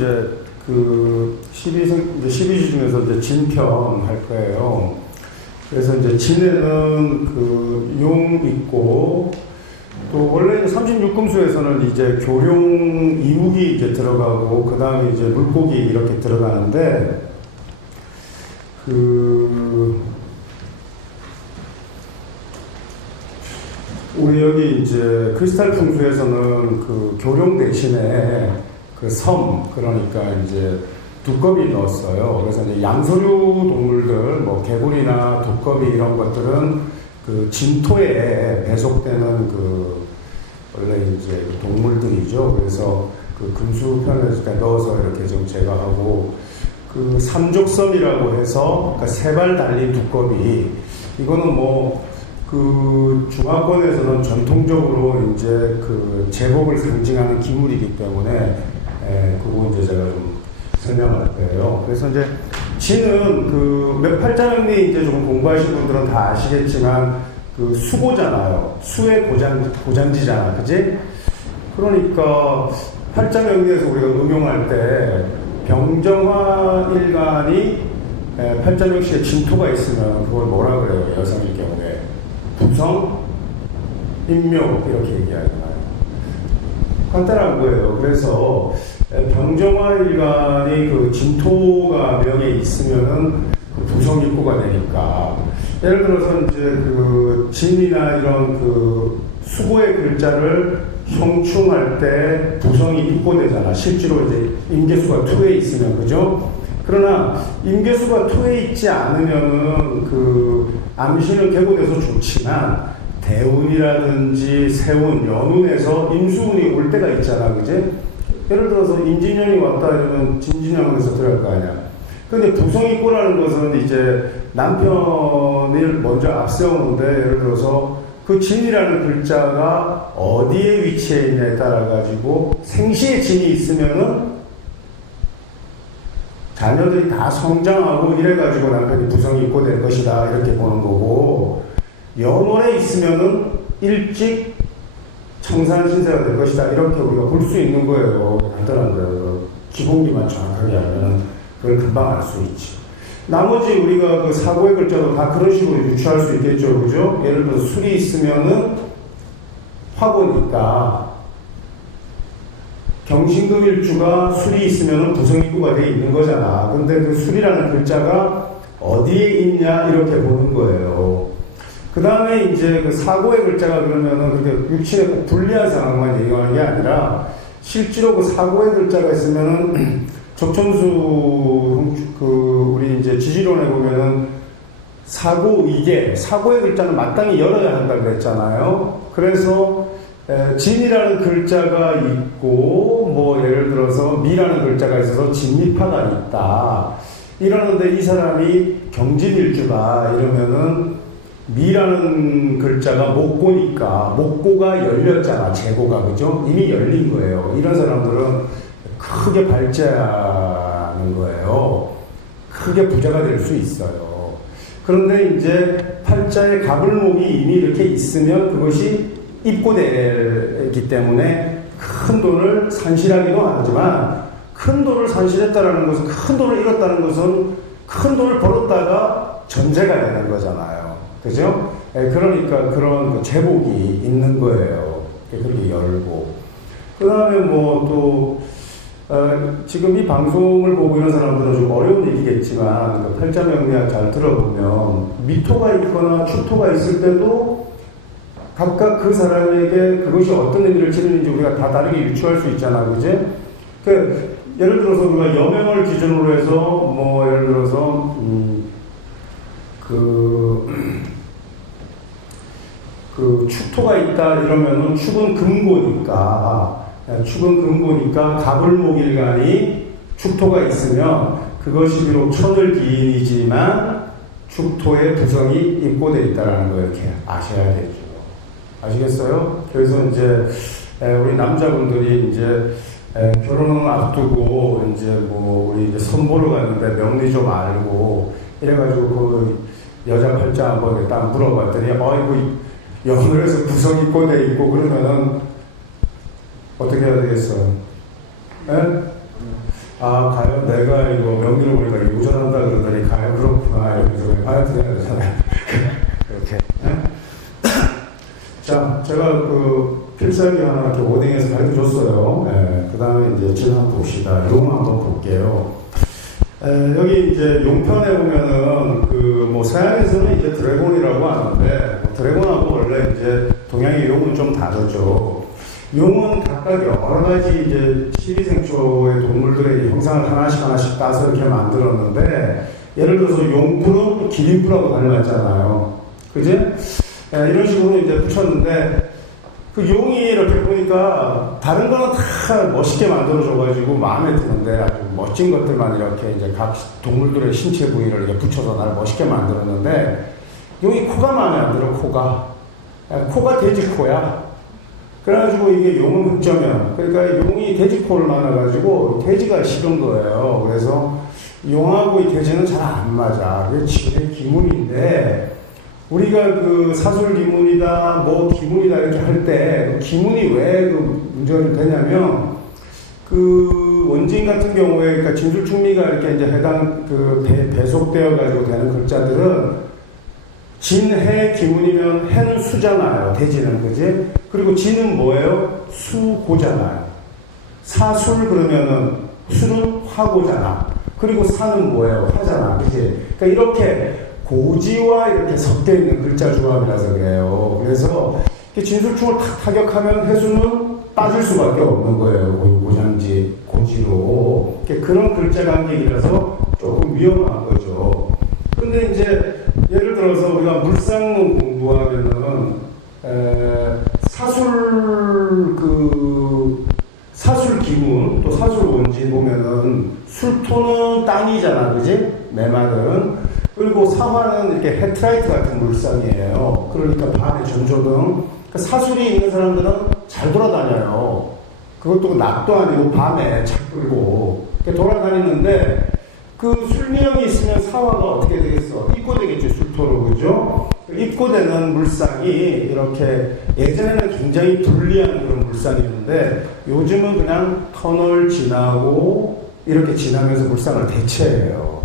이제 그 12주 중에서 이제 진편 할 거예요. 그래서 이제 진에는 그 용 있고, 또 원래 36금수에서는 이제 교룡 이묵이 이제 들어가고, 그 다음에 이제 물고기 이렇게 들어가는데, 우리 여기 이제 크리스탈 풍수에서는 그 교룡 대신에 그 섬, 그러니까 이제 두꺼비 넣었어요. 그래서 이제 양서류 동물들, 뭐 개구리나 두꺼비 이런 것들은 그 진토에 배속되는 그 원래 이제 동물들이죠. 그래서 그 금수편에 넣어서 이렇게 좀 제거하고, 그 삼족섬이라고 해서 그러니까 세 발 달린 두꺼비, 이거는 뭐 그 중화권에서는 전통적으로 이제 그 제복을 상징하는 기물이기 때문에 그거 이제 제가 좀 설명할 거예요. 그래서 이제 진은 그 몇 팔자명리 이제 좀 공부하신 분들은 다 아시겠지만 그 수고잖아요. 수의 고장지잖아, 그지? 그러니까 팔자명리에서 우리가 응용할 때 병정화 일간이 팔자명시에 진토가 있으면 그걸 뭐라 그래요? 여성일 경우에 부성, 인묘 이렇게 얘기하잖아요. 간단한 거예요. 그래서 병정화 일간이 그 진토가 명에 있으면은 그 부성 입고가 되니까, 예를 들어서 이제 그 진이나 이런 그 수고의 글자를 형충할 때 부성이 입고되잖아. 실제로 이제 임계수가 투에 있으면, 그죠? 그러나 임계수가 투에 있지 않으면은 그 암시는 계고돼서 좋지만 대운이라든지 세운, 연운에서 임수운이 올 때가 있잖아, 그지? 예를 들어서 임진년이 왔다 이러면 진진년에서 들어갈 거 아니야. 근데 부성입고라는 것은 이제 남편을 먼저 앞세우는데, 예를 들어서 그 진이라는 글자가 어디에 위치해 있냐에 따라 가지고 생시에 진이 있으면은 자녀들이 다 성장하고 이래가지고 남편이 부성이 입고 될 것이다 이렇게 보는 거고, 연월에 있으면은 일찍 청산신세가 될 것이다 이렇게 우리가 볼 수 있는 거예요. 간단한 거예요. 기본기만 정확하게 알면 그걸 금방 알 수 있지. 나머지 우리가 그 사고의 글자도 다 그런 식으로 유추할 수 있겠죠, 그죠? 예를 들어서 술이 있으면은 화고니까 경신금일주가 술이 있으면 부성입구가 되어 있는 거잖아. 근데 그 술이라는 글자가 어디에 있냐 이렇게 보는 거예요. 그 다음에 이제 그 사고의 글자가 그러면은 그렇게 육친에 꼭 불리한 상황만 얘기하는 게 아니라, 실제로 그 사고의 글자가 있으면은 적천수 그 우리 이제 지지론에 보면은 사고이계, 사고의 글자는 마땅히 열어야 한다고 그랬잖아요. 그래서 진이라는 글자가 있고, 뭐 예를 들어서 미라는 글자가 있어서 진미파가 있다 이러는데, 이 사람이 경진일주다 이러면은 미라는 글자가 목고니까, 목고가 열렸잖아, 재고가, 그죠? 이미 열린 거예요. 이런 사람들은 크게 발제하는 거예요. 크게 부자가 될 수 있어요. 그런데 이제 팔자에 가불목이 이미 이렇게 있으면 그것이 입고되기 때문에 큰 돈을 산실하기도 하지만, 큰 돈을 산실했다는 것은, 큰 돈을 잃었다는 것은 큰 돈을 벌었다가 전제가 되는 거잖아요. 그죠? 그러니까 그런 그 제복이 있는 거예요. 그렇게 열고. 그 다음에 뭐 또, 지금 이 방송을 보고 있는 사람들은 좀 어려운 얘기겠지만, 그 팔자명리학 잘 들어보면, 미토가 있거나 축토가 있을 때도 각각 그 사람에게 그것이 어떤 의미를 지니는지 우리가 다 다르게 유추할 수 있잖아, 그지? 그 예를 들어서 우리가 여명을 기준으로 해서 뭐 예를 들어서 그 축토가 있다 이러면은 축은 금고니까 가불목일간이 축토가 있으면 그것이 비록 천을 기인이지만 축토에 부성이 입고되어 있다는 거 이렇게 아셔야 되죠. 아시겠어요? 그래서 이제 우리 남자분들이 이제 결혼을 앞두고 이제 뭐 우리 이제 선보러 갔는데 명리 좀 알고 이래가지고 그 여자 팔자 한번 딱 물어봤더니 이거 연월에서 부성 입고돼 있고 그러면은 어떻게 해야 되겠어요? 예? 아, 가요? 내가 이거 명기를 보니까 유전한다 그러더니 가요? 그렇구나. 이러면서 다이어트 해야 되잖아요. 이렇게. 네? 자, 제가 그 필살기 하나 이렇게 워딩해서 가르쳐 줬어요. 네, 그 다음에 이제 질 한번 봅시다. 용 한번 볼게요. 여기 이제 용편에 보면은 그 뭐 서양에서는 이제 드래곤이라고 하는데 드래곤하고 원래 이제 동양의 용은 좀 다르죠. 용은 각각 여러 가지 이제 시리생초의 동물들의 형상을 하나씩 따서 이렇게 만들었는데 예를 들어서 용뿔은 기린뿔하고 닮았잖아요. 그지? 이런 식으로 이제 붙였는데 그 용이 이렇게 보니까 다른 거는 다 멋있게 만들어줘가지고 마음에 드는데 아주 멋진 것들만 이렇게 이제 각 동물들의 신체 부위를 이렇게 붙여서 날 멋있게 만들었는데 용이 코가 마음에 안 들어. 코가 돼지코야. 그래가지고 이게 용은 흑점이야. 그러니까 용이 돼지코를 만나가지고 돼지가 싫은 거예요. 그래서 용하고 이 돼지는 잘 안 맞아. 그게 지의 기문인데 우리가 그 사술 기문이다, 뭐 기문이다 이렇게 할 때 기문이 왜 그 문제가 되냐면 그 원진 같은 경우에 그러니까 진술충미가 이렇게 이제 해당 그 배속되어 가지고 되는 글자들은 진해 기문이면 해는 수잖아요. 돼지는 그지? 그리고 진은 뭐예요? 수고잖아요. 사술 그러면은 술은 화고잖아. 그리고 사는 뭐예요? 화잖아. 그지? 그러니까 이렇게 고지와 이렇게 섞여 있는 글자 조합이라서 그래요. 그래서 진술충을 탁 타격하면 해수는 빠질 수밖에 없는 거예요. 고장지, 고지로. 그런 글자 간격이라서 조금 위험한 거죠. 근데 이제 예를 들어서 우리가 물상문 공부하면은 사술 기문 또 사술 원진 보면은 술토는 땅이잖아, 그지? 메말은. 그리고 사화는 이렇게 헤트라이트 같은 물상이에요. 그러니까 밤에 전조등. 그러니까 사술이 있는 사람들은 잘 돌아다녀요. 그것도 낮도 아니고 밤에 차 끌고 돌아다니는데 그 술미형이 있으면 사화가 어떻게 되겠어? 입고되겠지, 술토로. 그죠? 입고되는 물상이 이렇게 예전에는 굉장히 불리한 그런 물상이었는데 요즘은 그냥 터널 지나고 이렇게 지나면서 물상을 대체해요.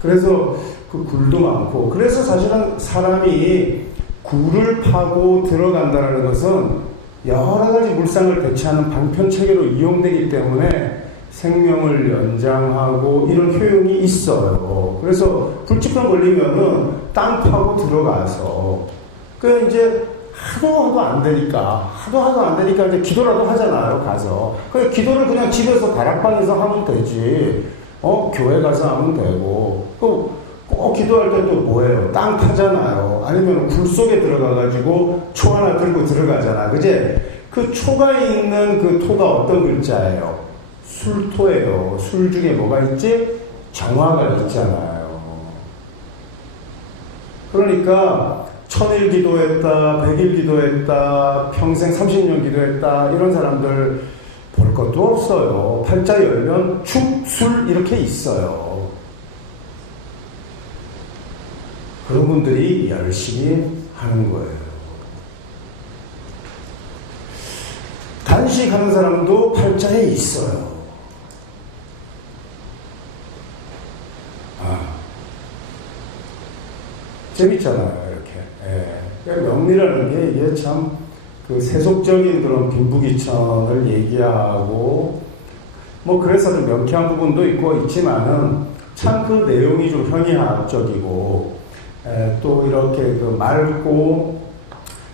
그래서 그 굴도 많고 그래서 사실은 사람이 굴을 파고 들어간다는 것은 여러 가지 물상을 대체하는 방편체계로 이용되기 때문에 생명을 연장하고 이런 효용이 있어요. 그래서 불치병 걸리면은 땅 파고 들어가서 그 이제 하도 안 되니까 이제 기도라도 하잖아요. 가서 그 기도를 그냥 집에서 다락방에서 하면 되지. 교회 가서 하면 되고 꼭 기도할 때 또 뭐예요? 땅 파잖아요. 아니면 굴 속에 들어가가지고 초 하나 들고 들어가잖아. 그제? 그 초가 있는 그 토가 어떤 글자예요? 술토예요. 술 중에 뭐가 있지? 정화가 있잖아요. 그러니까 1000일 기도했다, 100일 기도했다, 평생 30년 기도했다 이런 사람들 볼 것도 없어요. 팔자 열면 축, 술 이렇게 있어요. 그런 분들이 열심히 하는 거예요. 단식하는 사람도 팔자에 있어요. 재밌잖아요, 이렇게. 명리라는 게 이게 참 그 세속적인 그런 빈부귀천을 얘기하고 뭐 그래서 좀 명쾌한 부분도 있지만은 참 그 내용이 좀 현의학적이고 또 이렇게 그 맑고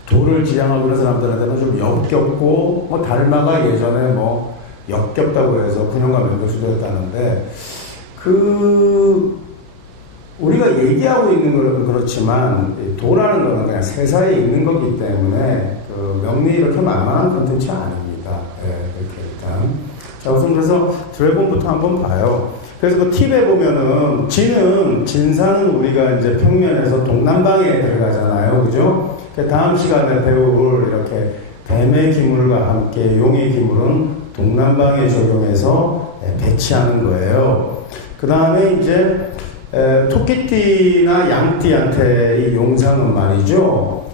도를 지향하고 그런 사람들한테는 좀 역겹고 뭐 달마가 예전에 뭐 역겹다고 해서 근현과 명교수도였다는데 우리가 얘기하고 있는 거는 그렇지만 도라는 거는 그냥 세사에 있는 거기 때문에 그 명리 이렇게 만만한 컨텐츠 아닙니다. 이렇게 일단 자 우선 그래서 드래곤부터 한번 봐요. 그래서 그 팁에 보면은 진사는 우리가 이제 평면에서 동남방에 들어가잖아요, 그죠? 다음 시간에 배울 이렇게 뱀의 기물과 함께 용의 기물은 동남방에 적용해서 배치하는 거예요. 그 다음에 이제 토끼띠나 양띠한테 이 용상은 말이죠.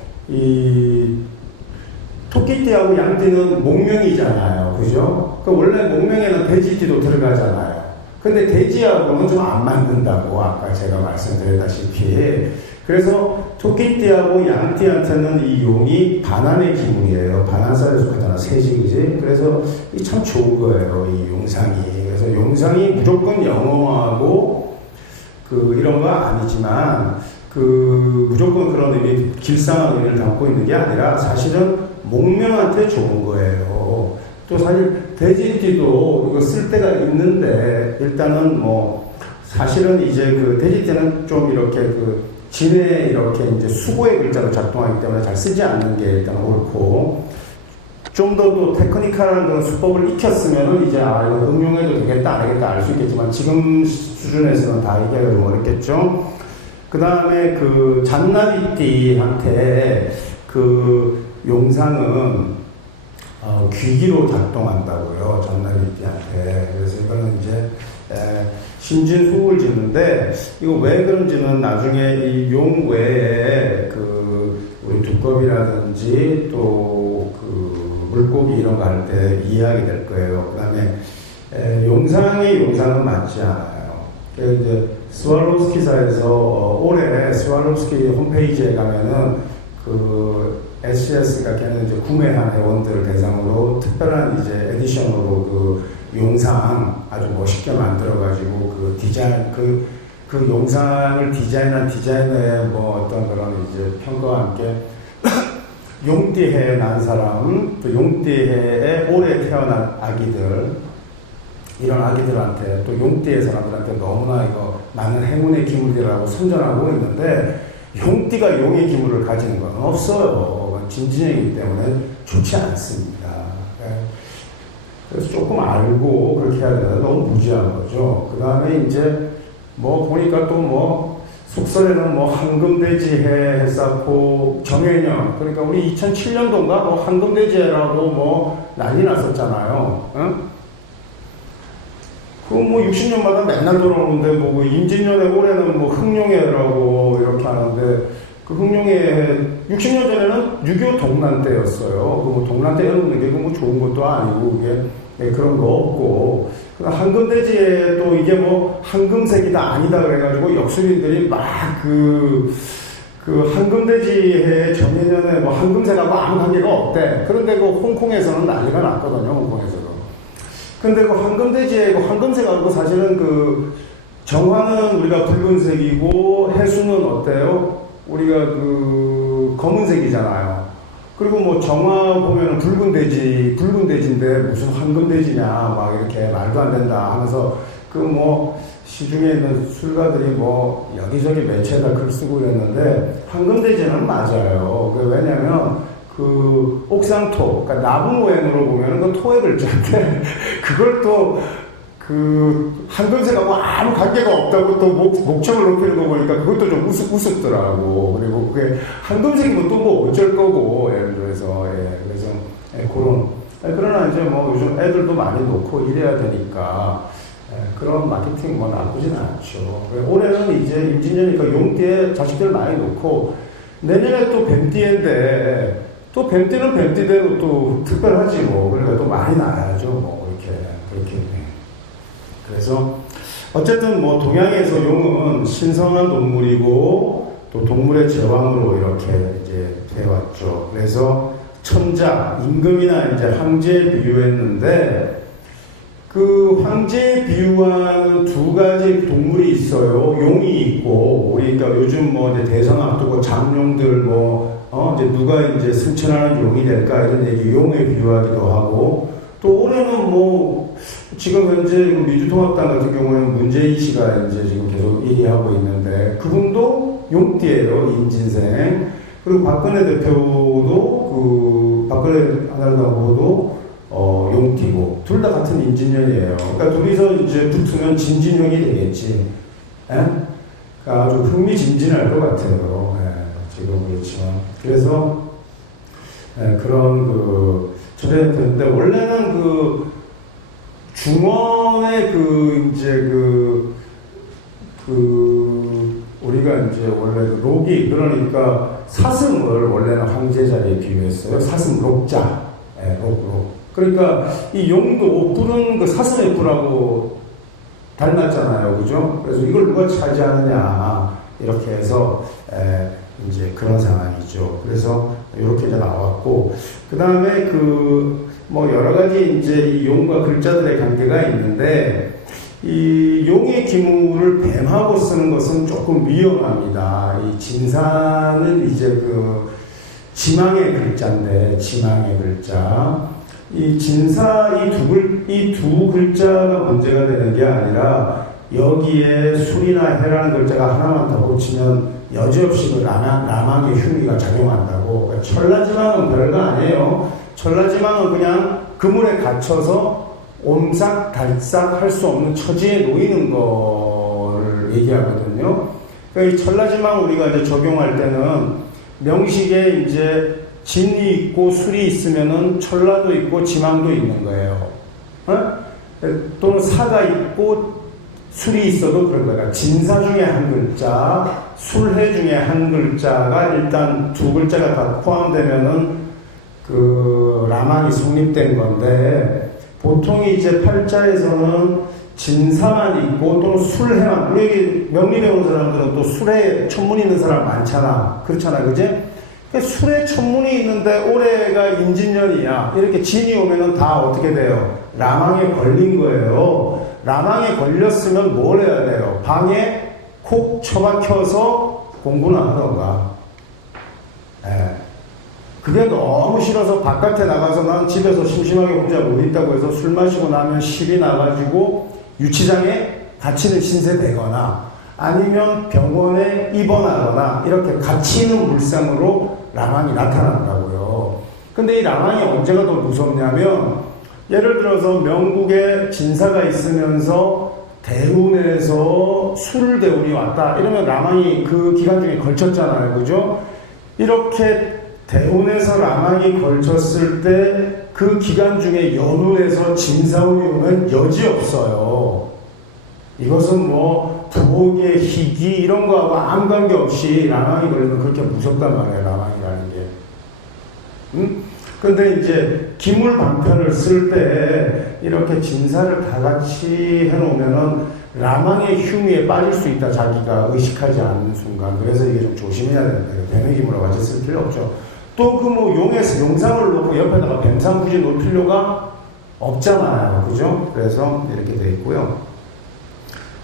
토끼띠하고 양띠는 목명이잖아요. 그죠? 그 원래 목명에는 돼지띠도 들어가잖아요. 근데 돼지하고는 좀 안 맞는다고 아까 제가 말씀드렸다시피. 그래서 토끼띠하고 양띠한테는 이 용이 반환의 기물이에요. 반환살에 속하잖아. 셋이, 그지? 그래서 이 참 좋은 거예요. 이 용상이. 그래서 용상이 무조건 영어하고 이런 거 아니지만 무조건 그런 의미, 길상한 의미를 담고 있는 게 아니라 사실은 목명한테 좋은 거예요. 또 사실 돼지띠도 이거 쓸 때가 있는데 일단은 뭐 사실은 이제 돼지띠는 좀 이렇게 진에 이렇게 이제 수고의 글자로 작동하기 때문에 잘 쓰지 않는 게 일단 옳고, 좀 더 또 테크니컬한 그런 수법을 익혔으면은 이제 이거 응용해도 되겠다 안 하겠다 알 수 있겠지만 지금 수준에서는 다 이해가 좀 어렵겠죠. 그 다음에 잔나비띠한테 용상은 귀기로 작동한다고요. 잔나비띠한테. 그래서 이거는 이제 신진후를 짓는데, 이거 왜 그런지는 나중에 이 용 외에 우리 두꺼비라든지 또 물고기 이런 거 할 때 이해하게 될 거예요. 그 다음에 용상은 맞지 않아요. 이제 스왈롭스키사에서 올해 스왈롭스키 홈페이지에 가면은 SCS가 걔는 이제 구매한 회원들을 대상으로 특별한 이제 에디션으로 용상 아주 멋있게 만들어가지고 디자인, 용상을 디자인한 디자이너의 뭐 어떤 그런 이제 평가와 함께 용띠해에 난 사람, 또 용띠해에 올해 태어난 아기들, 이런 아기들한테 또 용띠의 사람들한테 너무나 이거 많은 행운의 기물이라고 선전하고 있는데, 용띠가 용의 기물을 가지는 건 없어요. 진진행이기 때문에 좋지 않습니다. 그래서 조금 알고 그렇게 해야 되는데 너무 무지한 거죠. 그 다음에 이제 뭐 보니까 또 숙설에는 황금돼지해 했었고, 정해년, 그러니까 우리 2007년도인가 황금돼지해라고 난리 났었잖아요. 응? 60년마다 맨날 돌아오는데 임진년에 올해는 흑룡해라고 이렇게 하는데, 흑룡해 60년 전에는 6.25 동란 때였어요. 동란 때 여는 게 좋은 것도 아니고 이게 그런 거 없고, 황금돼지에 또 이게 황금색이다 아니다 그래가지고 역술인들이 막 황금돼지의 정해년에 황금색하고 아무 관계가 없대. 그런데 홍콩에서는 난리가 났거든요. 홍콩에서도. 근데 황금돼지에 황금색하고 사실은 정화는 우리가 붉은색이고 해수는 어때요? 우리가 검은색이잖아요. 그리고 정화 보면은 붉은 돼지인데 무슨 황금돼지냐 막 이렇게 말도 안 된다 하면서 시중에 있는 술가들이 여기저기 매체에다 글 쓰고 그랬는데, 황금돼지는 맞아요. 왜냐면 옥상토, 그러니까 나무wen으로 보면은 토의 글자인데 그걸 또 황금색하고 아무 관계가 없다고 또 목청을 높이는 거 보니까 그것도 좀 우습더라고. 그리고 그게 황금색이면 또 어쩔 거고, 예를 들어서, 그러나 이제 요즘 애들도 많이 놓고 이래야 되니까, 그런 마케팅 나쁘진 않죠. 올해는 이제 임진년이니까 용띠에 자식들 많이 놓고, 내년에 또 뱀띠인데, 또 뱀띠는 뱀띠대로 또 특별하지 그러니까 또 많이 나야죠. 그렇게. 그래서 어쨌든 동양에서 용은 신성한 동물이고 또 동물의 제왕으로 이렇게 이제 되어왔죠. 그래서 천자, 임금이나 이제 황제에 비유했는데, 황제에 비유하는 두 가지 동물이 있어요. 용이 있고, 그러니까 요즘 이제 대선 앞두고 장용들 이제 누가 이제 승천하는 용이 될까 이런 얘기 용에 비유하기도 하고, 또 올해는 지금 현재 민주통합당 같은 경우에는 문재인 씨가 이제 지금 계속 1위 하고 있는데, 그분도 용띠예요, 임진생. 그리고 박근혜 대표도 박근혜 하나당 후보도 용띠고, 둘 다 같은 임진년이에요. 그러니까 둘이서 이제 붙으면 진진형이 되겠지. 그러니까 아주 흥미진진할 것 같아요. 지금 그렇지만. 그래서 그런 저래 되는데, 원래는 중원의 이제 우리가 이제 이제 원래 그 록이, 그러니까 사슴을 원래는 황제 자리에 비유했어요. 사슴 록자. 예, 록. 그러니까 이 용도 뿔은 그 사슴의 뿔하고 닮았잖아요. 그죠? 그래서 이걸 누가 차지하느냐. 이렇게 해서, 이제 그런 상황이죠. 그래서 이렇게 이제 나왔고, 그 다음에 뭐 여러 가지 이제 이 용과 글자들의 관계가 있는데, 이 용의 기물을 뱀하고 쓰는 것은 조금 위험합니다. 이 진사는 이제 지망의 글자인데, 지망의 글자. 이 진사 이 두 글자가 문제가 되는 게 아니라, 여기에 술이나 해라는 글자가 하나만 더 붙이면 여지없이 그 라망의 흉기가 작용한다고. 그러니까 천라지망은 별거 아니에요. 천라지망은 그냥 그물에 갇혀서 옴삭달싹 할 수 없는 처지에 놓이는 거를 얘기하거든요. 그러니까 이 천라지망 우리가 이제 적용할 때는 명식에 이제 진이 있고 술이 있으면은 천라도 있고 지망도 있는 거예요. 또는 사가 있고 술이 있어도 그런 거예요. 진사 중에 한 글자, 술해 중에 한 글자가 일단 두 글자가 다 포함되면은 라망이 성립된 건데, 보통 이제 팔자에서는 진사만 있고 또는 술해만, 우리 명리 배우는 사람들은 또 술해 천문이 있는 사람 많잖아. 그렇잖아. 그지? 술에 천문이 있는데 올해가 인진년이야. 이렇게 진이 오면은 다 어떻게 돼요? 라망에 걸린 거예요. 라망에 걸렸으면 뭘 해야 돼요? 방에 콕 처박혀서 공부나 하던가. 그게 너무 싫어서 바깥에 나가서 난 집에서 심심하게 혼자 못 있다고 해서 술 마시고 나면 실이 나가지고 유치장에 갇히는 신세 되거나, 아니면 병원에 입원하거나, 이렇게 갇히는 물상으로 라망이 나타난다고요. 근데 이 라망이 언제가 더 무섭냐면, 예를 들어서 명국에 진사가 있으면서 대운에서 술대운이 왔다. 이러면 라망이 그 기간 중에 걸쳤잖아요. 그죠? 이렇게 대운에서 라망이 걸쳤을 때 그 기간 중에 연운에서 진사운이 오면 여지없어요. 이것은 뭐 부엌의 희귀 이런 거하고 아무 관계 없이 라망이 걸리면 그렇게 무섭단 말이에요. 라망이라는 게. 근데 이제 기물 방편을 쓸 때 이렇게 진사를 다 같이 해놓으면은 라망의 흉의에 빠질 수 있다. 자기가 의식하지 않는 순간. 그래서 이게 좀 조심해야 된다. 뱀의 기물하고 같이 쓸 필요 없죠. 또 뭐 용상을 놓고 옆에다가 뱀상 굳이 놓을 필요가 없잖아요. 그죠? 그래서 이렇게 돼 있고요.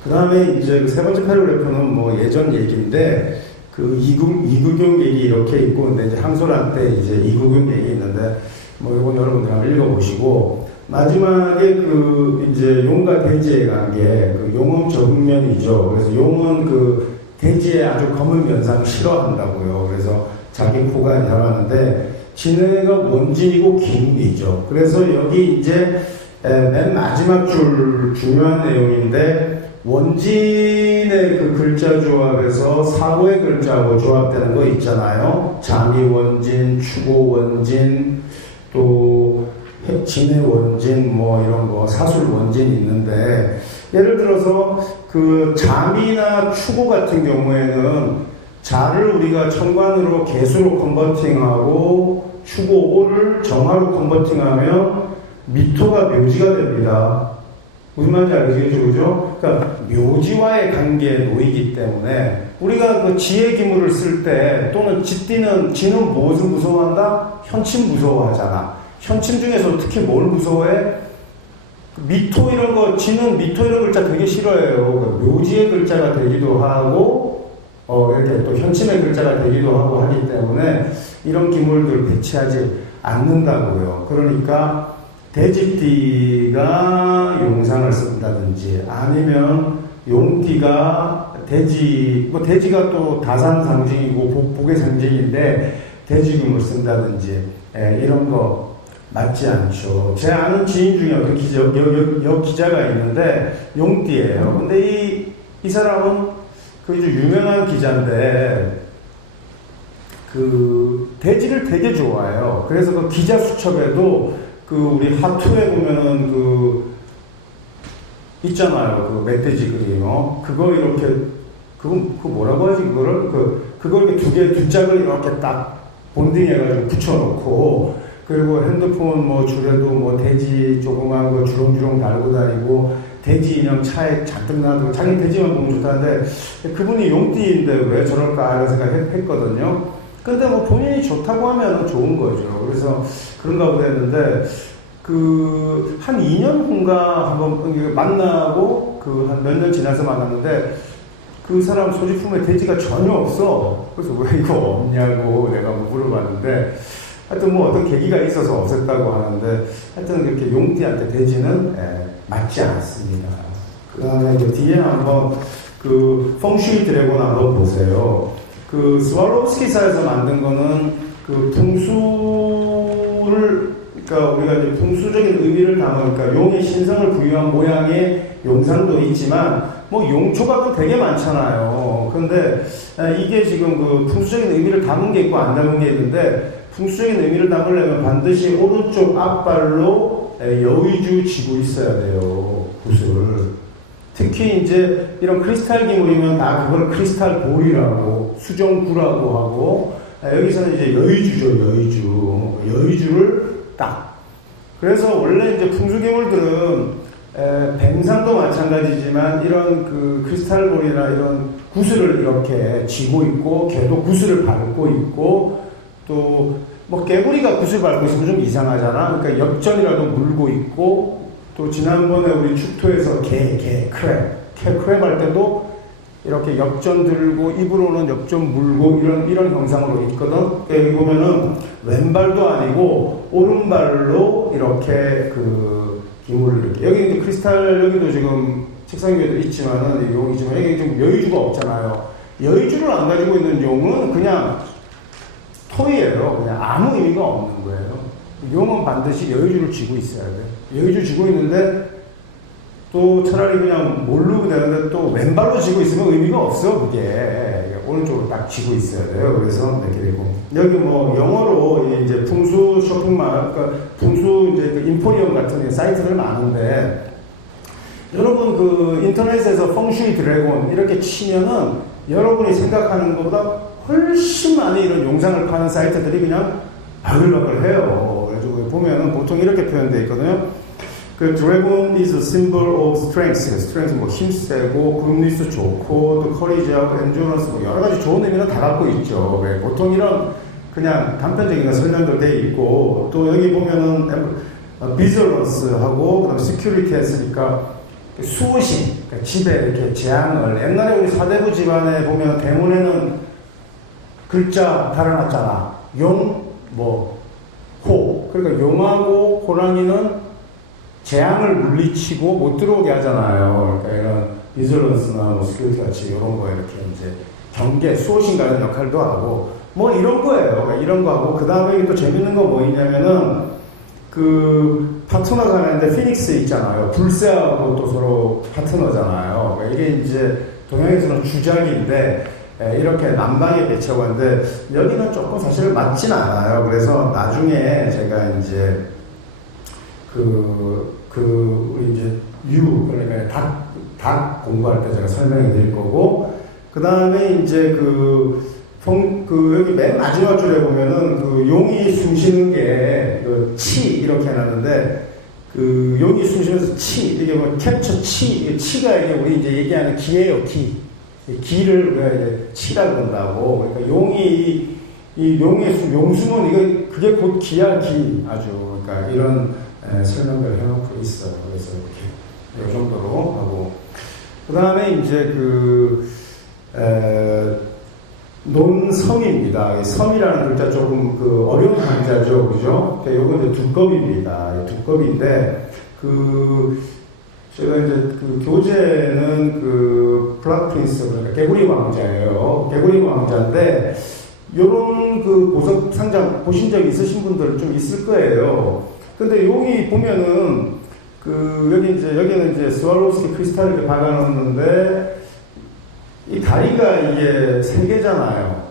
그 다음에 이제 세 번째 패러그래프는 뭐 예전 얘기인데, 이구경 얘기 이렇게 있고, 근데 이제 항소란 때 이제 이구경 얘기 있는데, 뭐 이건 여러분들 한번 읽어보시고, 마지막에 이제 용과 돼지의 관계, 용은 적응면이죠. 그래서 용은 돼지의 아주 검은 면상 싫어한다고요. 그래서 자기 코가 닮았는데, 진해가 원진이고 기물이죠. 그래서 여기 이제 맨 마지막 줄 중요한 내용인데, 원진의 글자 조합에서 사고의 글자하고 조합되는 거 있잖아요. 자미 원진, 추고 원진, 또 진해 원진, 뭐 이런 거, 사술 원진 있는데, 예를 들어서 자미나 추고 같은 경우에는 자를 우리가 천관으로 개수로 컨버팅하고 추고를 정화로 컨버팅하면 미토가 묘지가 됩니다. 무슨 말인지 알겠죠? 그죠? 그러니까 묘지와의 관계에 놓이기 때문에 우리가 지혜 기물을 쓸 때, 또는 지는 무엇을 무서워한다? 현침 무서워하잖아. 현침 중에서 특히 뭘 무서워해? 미토 이런 거, 지는 미토 이런 글자 되게 싫어해요. 묘지의 글자가 되기도 하고, 이렇게 또 현침의 글자가 되기도 하고 하기 때문에 이런 기물들을 배치하지 않는다고요. 그러니까 돼지띠가 용상을 쓴다든지, 아니면 용띠가 돼지가 또 다산 상징이고 복의 상징인데 돼지금을 쓴다든지, 이런 거 맞지 않죠. 제 아는 지인 중에 어떤 기자가 있는데 용띠예요. 근데 이 사람은 유명한 기자인데 돼지를 되게 좋아해요. 그래서 기자 수첩에도 우리 하투에 보면은 있잖아요. 멧돼지 그림. 그거 이렇게 그거 뭐라고 하지? 그걸 두 짝을 이렇게 딱 본딩해가지고 붙여놓고, 그리고 핸드폰 뭐 줄에도 뭐 돼지 조그만 거 주렁주렁 달고 다니고, 돼지 인형 차에 잔뜩 놔두고, 자기 돼지만 보면 좋다는데, 그분이 용띠인데 왜 저럴까 이런 생각 했거든요. 근데 뭐 본인이 좋다고 하면 좋은 거죠. 그래서 그런가 보다 했는데, 한 2년 후인가 한번 만나고, 한 몇 년 지나서 만났는데, 그 사람 소지품에 돼지가 전혀 없어. 그래서 왜 이거 없냐고 내가 물어봤는데, 하여튼 뭐 어떤 계기가 있어서 없앴다고 하는데, 하여튼 그렇게 용띠한테 돼지는 맞지 않습니다. 그 다음에 뒤에 한번 펑슈이 드래곤 한번 보세요. 스와로스키사에서 만든 거는 풍수를, 그러니까 우리가 이제 풍수적인 의미를 담으니까 용의 신성을 부여한 모양의 용상도 있지만, 뭐 용조각은 되게 많잖아요. 근데 이게 지금 풍수적인 의미를 담은 게 있고 안 담은 게 있는데, 풍수적인 의미를 담으려면 반드시 오른쪽 앞발로 여의주 쥐고 있어야 돼요, 굿을. 특히 이제 이런 크리스탈 기물이면 그걸 크리스탈 볼이라고, 수정구라고 하고, 여기서는 이제 여의주죠, 여의주를 딱. 그래서 원래 이제 풍수기물들은 뱀상도 마찬가지지만 이런 크리스탈볼이나 이런 구슬을 이렇게 쥐고 있고, 걔도 구슬을 밟고 있고, 또 뭐 개구리가 구슬 밟고 있으면 좀 이상하잖아. 그러니까 엽전이라도 물고 있고, 또 지난번에 우리 축토에서 크랩 할 때도 이렇게 엽전 들고 입으로는 엽전 물고 이런 형상으로 있거든. 여기 보면은 왼발도 아니고 오른발로 이렇게 기물을 이렇게, 여기 이제 크리스탈, 여기도 지금 책상 위에도 있지만은 용이지만 여기 좀 여의주가 없잖아요. 여의주를 안 가지고 있는 용은 그냥 토이예요. 그냥 아무 의미가 없는 거예요. 용은 반드시 여의주를 쥐고 있어야 돼. 여의주 쥐고 있는데 또 차라리 그냥 모르고 되는데 또 왼발로 쥐고 있으면 의미가 없어. 그게 오른쪽으로 딱 쥐고 있어야 돼요. 그래서 이렇게 되고, 여기 뭐 영어로 이제 풍수 쇼핑몰, 그러니까 풍수 이제 인포리엄 같은 사이트들 많은데, 여러분 인터넷에서 펑슈이 드래곤 이렇게 치면은 여러분이 생각하는 것보다 훨씬 많이 이런 용상을 파는 사이트들이 그냥 바글바글해요. 그래서 보면은 보통 이렇게 표현되어 있거든요. Dragon is a symbol of strength. strength 뭐 힘세고, 굿니스 좋고, 또 courage하고, endurance 뭐 여러 가지 좋은 의미는 다 갖고 있죠. 보통 이런 그냥 단편적인 설명도 돼 있고, 또 여기 보면은 vigilance하고 그다음 security 했으니까 수호신, 그러니까 집에 이렇게 재앙을, 옛날에 우리 사대부 집안에 보면 대문에는 글자 달아놨잖아. 용, 호. 그러니까 용하고 호랑이는 재앙을 물리치고 못 들어오게 하잖아요. 그러니까 이런 비즈런스나 뭐 스큐리티 같이 이런 거 이렇게 이제 경계, 수호신 같은 역할도 하고, 뭐 이런 거예요. 그러니까 이런 거 하고, 그 다음에 또 재밌는 거 뭐 있냐면은, 파트너가 하는데 피닉스 있잖아요. 불새하고 또 서로 파트너잖아요. 그러니까 이게 이제 동양에서는 주작인데, 이렇게 남방에 배치하고 하는데, 여기는 조금 사실 맞진 않아요. 그래서 나중에 제가 이제 우리 이제 그러니까 닭 공부할 때 제가 설명해 드릴 거고, 그 다음에 이제 여기 맨 마지막 줄에 보면은 용이 숨쉬는 게 치 이렇게 해놨는데, 용이 숨쉬면서 치, 이게 뭐 캡처 치가 이게 우리 이제 얘기하는 기예요, 기. 기를 우리가 이제 치라 그런다고. 그러니까 용이 용의 용숨은 그게 곧 기야, 기. 아주. 그러니까 이런 설명을 해놓고 있어요. 그래서 이렇게 이 정도로 하고, 그 다음에 이제 논섬입니다. 섬이라는 글자 조금 어려운 한자죠, 그죠? 요건 이제 두껍입니다. 두껍인데 제가 이제 교재는 블랙 프린스, 그러니까 개구리 왕자예요. 개구리 왕자인데 요런 보석 상장 보신 적 있으신 분들 좀 있을 거예요. 근데 여기 보면은 여기는 이제 스와로스키 크리스탈을 이렇게 박아놓는데, 이 다리가 이게 3개잖아요.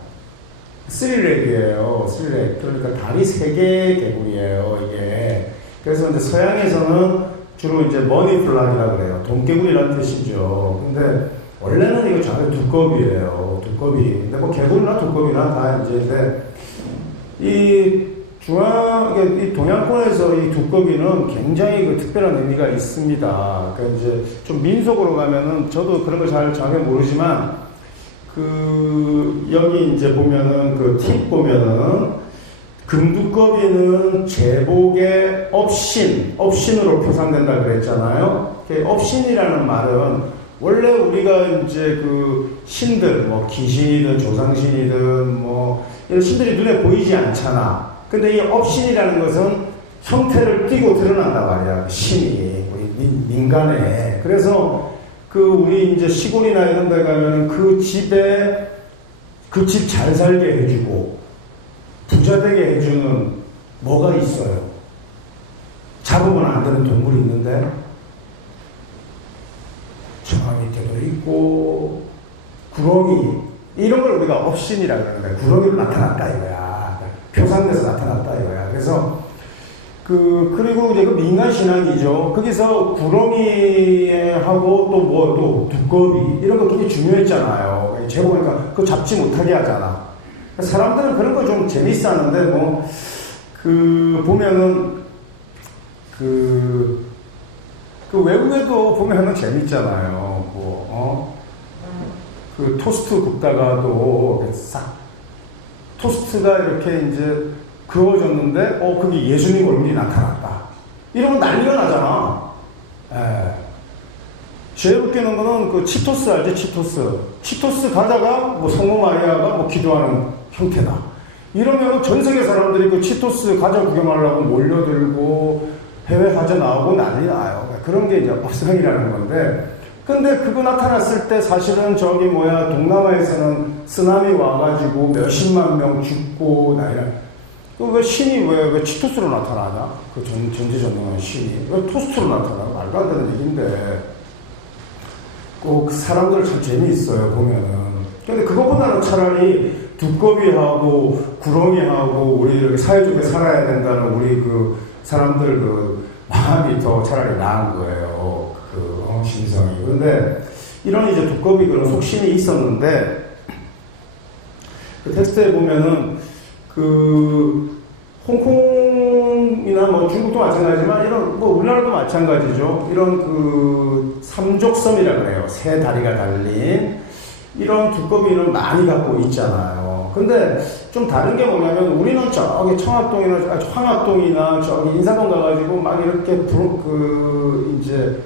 3렉이에요. 3렉. 그러니까 다리 3개 개구리예요, 이게. 그래서 이제 서양에서는 주로 이제 머니 플락이라고 그래요. 돈개구리라는 뜻이죠. 근데 원래는 이거 전혀 두꺼비예요. 두꺼비. 근데 뭐 개구리나 두꺼비나 다 이제 이 동양권에서 이 두꺼비는 굉장히 그 특별한 의미가 있습니다. 그러니까 이제 좀 민속으로 가면은 저도 그런 걸 잘 정확히 모르지만 여기 이제 보면은 그 팁 보면은 금두꺼비는 제복의 업신으로 표상된다 그랬잖아요. 업신이라는 말은 원래 우리가 이제 그 신들, 뭐 귀신이든 조상신이든 뭐 이런 신들이 눈에 보이지 않잖아. 근데 이 업신이라는 것은 형태를 띠고 드러난단 말이야. 신이 우리 민간에. 그래서 우리 이제 시골이나 이런 데 가면은 그 집 잘 살게 해주고 부자 되게 해주는 뭐가 있어요? 잡으면 안 되는 동물이 있는데 정화 밑에도 있고 구렁이 이런 걸 우리가 업신이라고 그러는 거야. 구렁이로 나타났다 이거야. 표상돼서 나타났다 이거야. 그래서 그리고 이제 그 민간 신앙이죠. 거기서 구렁이하고 또 두꺼비 이런 거 굉장히 중요했잖아요. 제가 보니까 그거 잡지 못하게 하잖아. 사람들은 그런 거 좀 재밌어 하는데 보면은 외국에도 보면은 재밌잖아요. 토스트 굽다가도 싹 토스트가 이렇게 이제 그어졌는데 거기 예수님 얼굴이 나타났다. 이러면 난리가 나잖아. 제일 웃기는 거는 치토스 알지? 치토스 가다가 성모 마리아가 기도하는 형태다. 이러면 전 세계 사람들이 치토스 과자 구경하려고 몰려들고 해외 과자 나오고 난리 나요. 그런 게 이제 업상이라는 건데, 근데 그거 나타났을 때 사실은 동남아에서는 쓰나미 와가지고 몇십만 명 죽고 난리나. 왜 신이 왜 치토스로 나타나냐? 전지전능한 신이 왜 토스트로 나타나? 말도 안 되는 얘기인데 꼭 사람들 참 재미있어요 보면은. 근데 그거보다는 차라리 두꺼비하고 구렁이하고 우리 이렇게 사회적으로 살아야 된다는 우리 사람들 마음이 더 차라리 나은 거예요. 신성이. 그런데 이런 이제 두꺼비 그런 속신이 있었는데 텍스트에 보면은 홍콩이나 중국도 마찬가지지만 이런 우리나라도 마찬가지죠. 이런 삼족섬이라 그래요. 세 다리가 달린 이런 두꺼비는 많이 갖고 있잖아요. 근데 좀 다른 게 뭐냐면 우리는 저기 황학동이나 저기 인사동 가가지고 막 이렇게 이제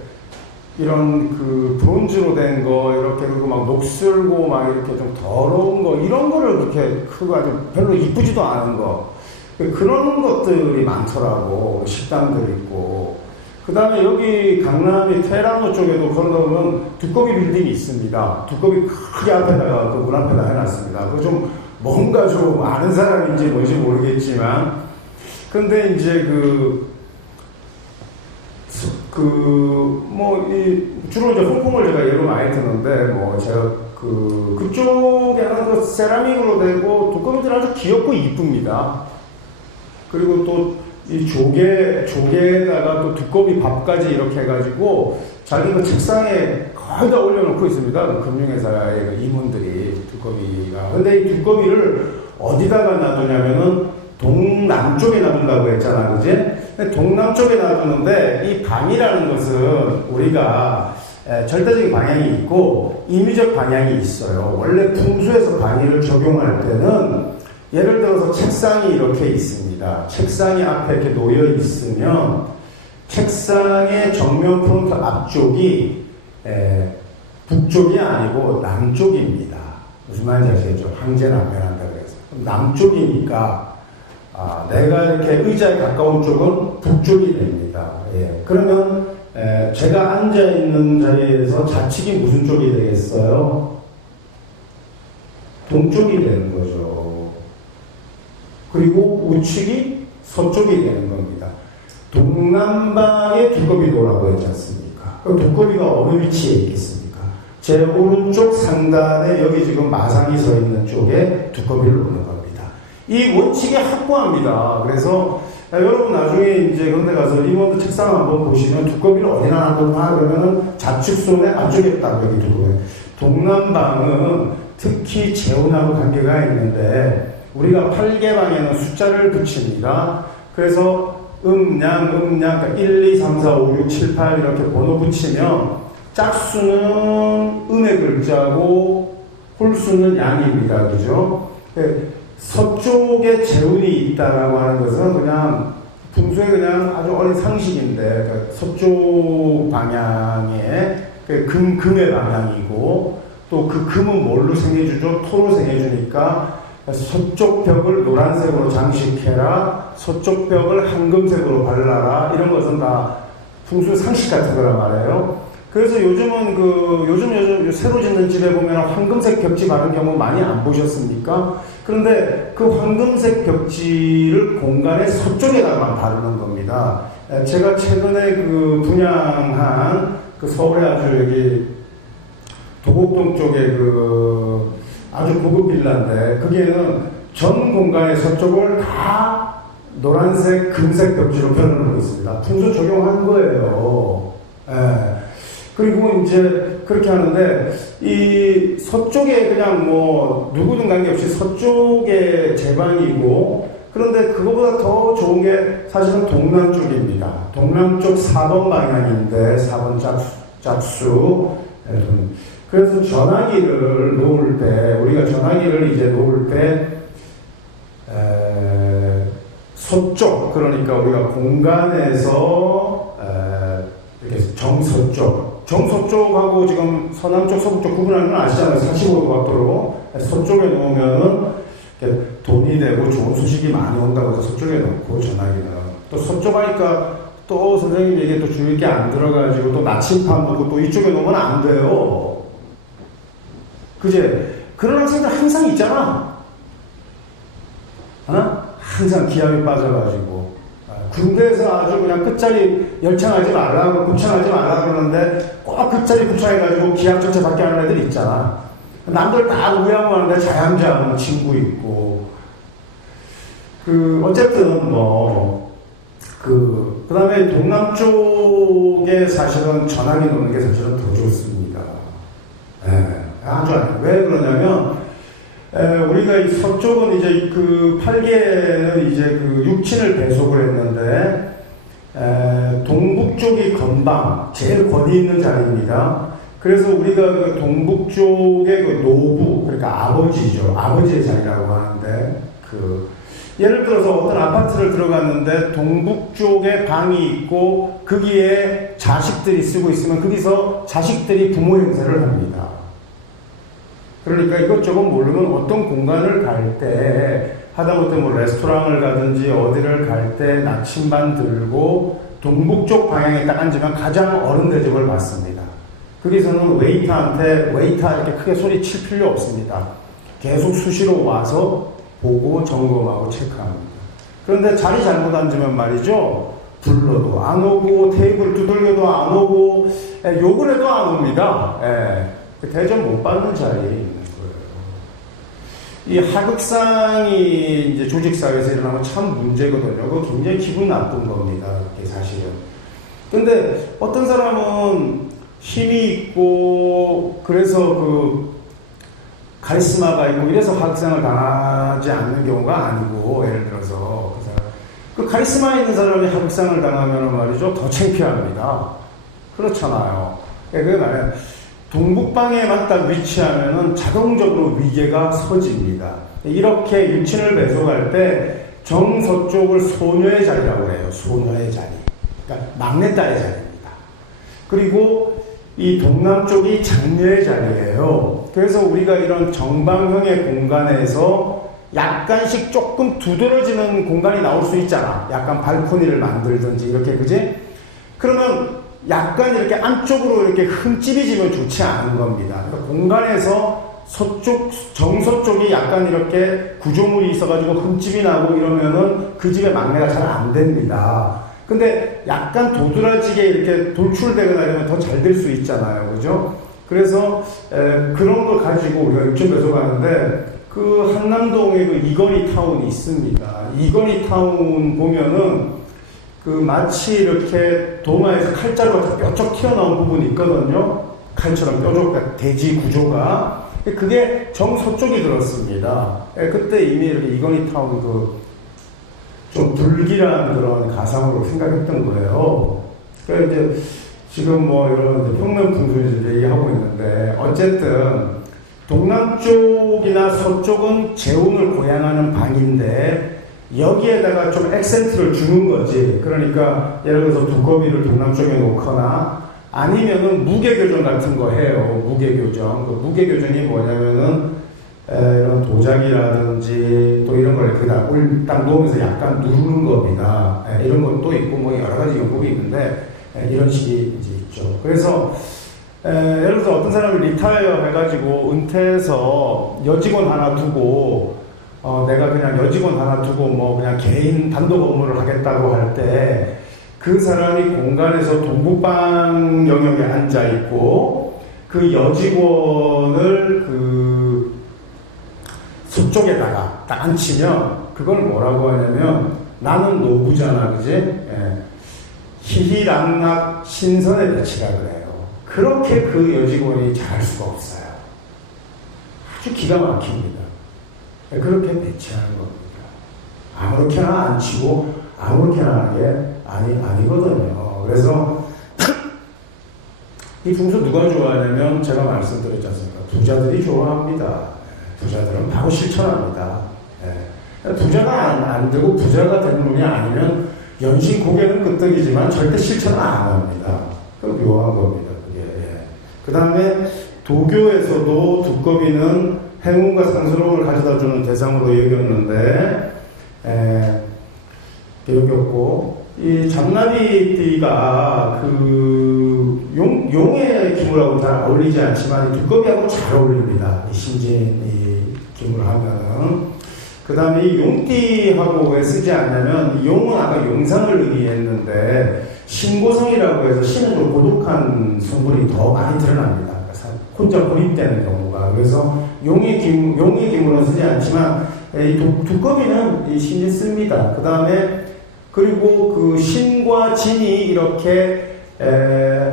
이런 브론즈로 된 거 이렇게 그리고 막 녹슬고 막 이렇게 좀 더러운 거 이런 거를 그렇게 크고 아주 별로 이쁘지도 않은 거 그런 것들이 많더라고. 식당들 있고. 그 다음에 여기 강남이 테라노 쪽에도 그런 거 보면 두꺼비 빌딩이 있습니다. 두꺼비 크게 앞에다가 문 앞에다 해놨습니다. 그거 좀 뭔가 좀 아는 사람인지 뭔지 모르겠지만 근데 이제 주로 이제 홍콩을 제가 예로 많이 드는데, 제가 그쪽에는 세라믹으로 되고, 두꺼비들 아주 귀엽고 이쁩니다. 그리고 또, 이 조개에다가 또 두꺼비 밥까지 이렇게 해가지고, 자기 책상에 거의 다 올려놓고 있습니다. 금융회사의 임원들이, 두꺼비가. 근데 이 두꺼비를 어디다가 놔두냐면은, 동남쪽에 놔둔다고 했잖아, 그지? 동남쪽에 놔두는데 이 방이라는 것은 우리가 절대적인 방향이 있고 임의적 방향이 있어요. 원래 풍수에서 방위를 적용할 때는 예를 들어서 책상이 이렇게 있습니다. 책상이 앞에 이렇게 놓여 있으면 책상의 정면 프론트 앞쪽이 북쪽이 아니고 남쪽입니다. 무슨 말인지 아시겠죠? 항제남변한다 그래서 남쪽이니까 내가 이렇게 의자에 가까운 쪽은 북쪽이 됩니다. 그러면 제가 앉아있는 자리에서 좌측이 무슨 쪽이 되겠어요? 동쪽이 되는 거죠. 그리고 우측이 서쪽이 되는 겁니다. 동남방에 두꺼비 도라고 했지 않습니까? 그럼 두꺼비가 어느 위치에 있겠습니까? 제 오른쪽 상단에 여기 지금 마상이 서 있는 쪽에 두꺼비를 놓는 겁니다. 이 원칙이 확고합니다. 그래서 여러분 나중에 이제 그런데 가서 리모드 책상 한번 보시면 두꺼비를 어디나 놔뒀나 그러면은 좌측 손에 안쪽에딱 여기 두고 동남방은 특히 재혼하고 관계가 있는데 우리가 팔개방에는 숫자를 붙입니다. 그래서 그러니까 1, 2, 3, 4, 5, 6, 7, 8 이렇게 번호 붙이면 짝수는 음의 글자고 홀수는 양입니다. 그죠? 서쪽에 재운이 있다라고 하는 것은 그냥 풍수의 그냥 아주 어린 상식인데 그러니까 서쪽 방향에 금의 방향이고 또 그 금은 뭘로 생겨주죠? 토로 생겨주니까 서쪽 벽을 노란색으로 장식해라, 서쪽 벽을 황금색으로 발라라, 이런 것은 다 풍수 상식 같은 거란 말이에요. 그래서 요즘은 요즘 새로 짓는 집에 보면 황금색 벽지 바른 경우 많이 안 보셨습니까? 그런데 그 황금색 벽지를 공간의 서쪽에다만 바르는 겁니다. 제가 최근에 분양한 서울에 아주 여기 도곡동 쪽에 아주 고급 빌라인데 거기에는 전 공간의 서쪽을 다 노란색, 금색 벽지로 표현을 하고 있습니다. 풍수 적용한 거예요. 그리고 이제 그렇게 하는데 이 서쪽에 그냥 누구든 관계없이 서쪽에 제방이고 그런데 그거보다 더 좋은 게 사실은 동남쪽입니다. 동남쪽 4번 방향인데 4번 짝수. 그래서 전화기를 놓을 때 우리가 전화기를 이제 놓을 때 서쪽 그러니까 우리가 공간에서 이렇게 정서쪽하고 지금 서남쪽, 서북쪽 구분하는 건 아시잖아요. 45도 각도로 서쪽에 놓으면은 돈이 되고 좋은 소식이 많이 온다고 해서 서쪽에 놓고 전화기는 또 서쪽 하니까 또 선생님 얘기에 또 주의 있게 안 들어가지고 또 나침판 놓고 또 이쪽에 놓으면 안 돼요. 그제? 그런 학생들 항상 있잖아. 항상 기압이 빠져가지고. 군대에서 아주 그냥 끝자리 열창하지 말라고, 굽창하지 말라고 그러는데 꼭 끝자리 굽창해가지고 기압 전체 받게 하는 애들 있잖아. 남들 다 우양우하는데 자양자하는 친구 있고. 어쨌든 그 다음에 동남쪽에 사실은 전화기 놓는 게 사실은 더 좋습니다. 아주 왜 그러냐면, 우리가 이 서쪽은 이제 팔개는 이제 육친을 배속을 했는데, 동북쪽이 건방, 제일 권위 있는 자리입니다. 그래서 우리가 동북쪽의 노부, 그러니까 아버지죠. 아버지의 자리라고 하는데, 예를 들어서 어떤 아파트를 들어갔는데 동북쪽에 방이 있고 거기에 자식들이 쓰고 있으면 거기서 자식들이 부모 행세를 합니다. 그러니까 이것저것 모르면 어떤 공간을 갈 때 하다못해 레스토랑을 가든지 어디를 갈 때 나침반 들고 동북쪽 방향에 딱 앉으면 가장 어른 대접을 받습니다. 거기서는 웨이터한테 이렇게 크게 소리 칠 필요 없습니다. 계속 수시로 와서 보고 점검하고 체크합니다. 그런데 자리 잘못 앉으면 말이죠. 불러도 안 오고 테이블 두들겨도 안 오고 욕을 해도 안 옵니다. 대접 못 받는 자리에 있는 거예요. 이 하극상이 이제 조직사회에서 일어나면 참 문제거든요. 그거 굉장히 기분 나쁜 겁니다. 그게 사실은. 근데 어떤 사람은 힘이 있고 그래서 카리스마가 있고 이래서 하극상을 당하지 않는 경우가 아니고 예를 들어서 그 카리스마 있는 사람이 하극상을 당하면 말이죠 더 창피합니다. 그렇잖아요. 그게 말이야 동북방에만 딱 위치하면은 자동적으로 위계가 서집니다. 이렇게 육친을 배속할 때 정서쪽을 소녀의 자리라고 해요. 소녀의 자리. 그러니까 막내딸의 자리입니다. 그리고 이 동남쪽이 장녀의 자리예요. 그래서 우리가 이런 정방형의 공간에서 약간씩 조금 두드러지는 공간이 나올 수 있잖아. 약간 발코니를 만들든지 이렇게 그지? 그러면 약간 이렇게 안쪽으로 이렇게 흠집이지면 좋지 않은 겁니다. 그러니까 공간에서 정서쪽이 약간 이렇게 구조물이 있어가지고 흠집이 나고 이러면은 그 집의 막내가 잘 안 됩니다. 근데 약간 도드라지게 이렇게 돌출되거나 이러면 더 잘 될 수 있잖아요. 그죠? 그래서 그런 걸 가지고 우리가 육ችን 배속하는데 한남동에 이건희 타운이 있습니다. 이건희 타운 보면은 그 마치 이렇게 동화에서 칼자루가 뾰족 튀어나온 부분이 있거든요. 칼처럼 뾰족 대지 구조가. 그게 정서쪽이 들었습니다. 그때 이미 이렇게 이건희 타운 좀 불길한 그런 가상으로 생각했던 거예요. 그러니까 이제 지금 뭐 이런 평면 풍수를 얘기하고 있는데 어쨌든 동남쪽이나 서쪽은 재운을 고양하는 방인데 여기에다가 좀 액센트를 주는 거지. 그러니까 예를 들어서 두꺼비를 동남쪽에 놓거나 아니면은 무게교정 같은 거 해요. 무게교정. 그 무게교정이 뭐냐면은 이런 도자기라든지 또 이런 걸 그냥 딱 놓으면서 약간 누르는 겁니다. 이런 것도 있고 뭐 여러 가지 연구가 있는데 이런 식이 이제 있죠. 그래서 예를 들어서 어떤 사람이 리타이어 해가지고 은퇴해서 여직원 하나 두고 내가 그냥 여직원 하나 두고 뭐 그냥 개인 단독 업무를 하겠다고 할 때 그 사람이 공간에서 동북방 영역에 앉아 있고 그 여직원을 그 서쪽에다가 딱 앉히면 그걸 뭐라고 하냐면 나는 노부잖아, 그지? 예. 희희락락 신선의 배치라 그래요. 그렇게 그 여직원이 잘할 수가 없어요. 아주 기가 막힙니다. 그렇게 배치하는 겁니다. 아무렇게나 앉히고 아무렇게나 하는 게 아니거든요. 그래서 이 풍수 누가 좋아하냐면 제가 말씀드렸지 않습니까? 부자들이 좋아합니다. 부자들은 바로 실천합니다. 부자가 안 되고 부자가 된 분이 아니면 연신 고개는 끄떡이지만 절대 실천을 안 합니다. 그 묘한 겁니다. 그 다음에 도교에서도 두꺼비는 행운과 상스러움을 가져다주는 대상으로 여겼는데 여겼고 이 잠나비띠가 그 용의 기물하고 잘 어울리지 않지만 두꺼비하고 잘 어울립니다. 이 신진이 기물을 하면은. 그 다음에 이 용띠하고 왜 쓰지 않냐면 용은 아까 용상을 의미했는데 신고성이라고 해서 신은 좀 고독한 성분이 더 많이 드러납니다. 혼자 고립되는 경우가. 그래서 용의 기물은 쓰지 않지만 이 두꺼비는 이 신이 씁니다. 그 다음에 그리고 그 신과 진이 이렇게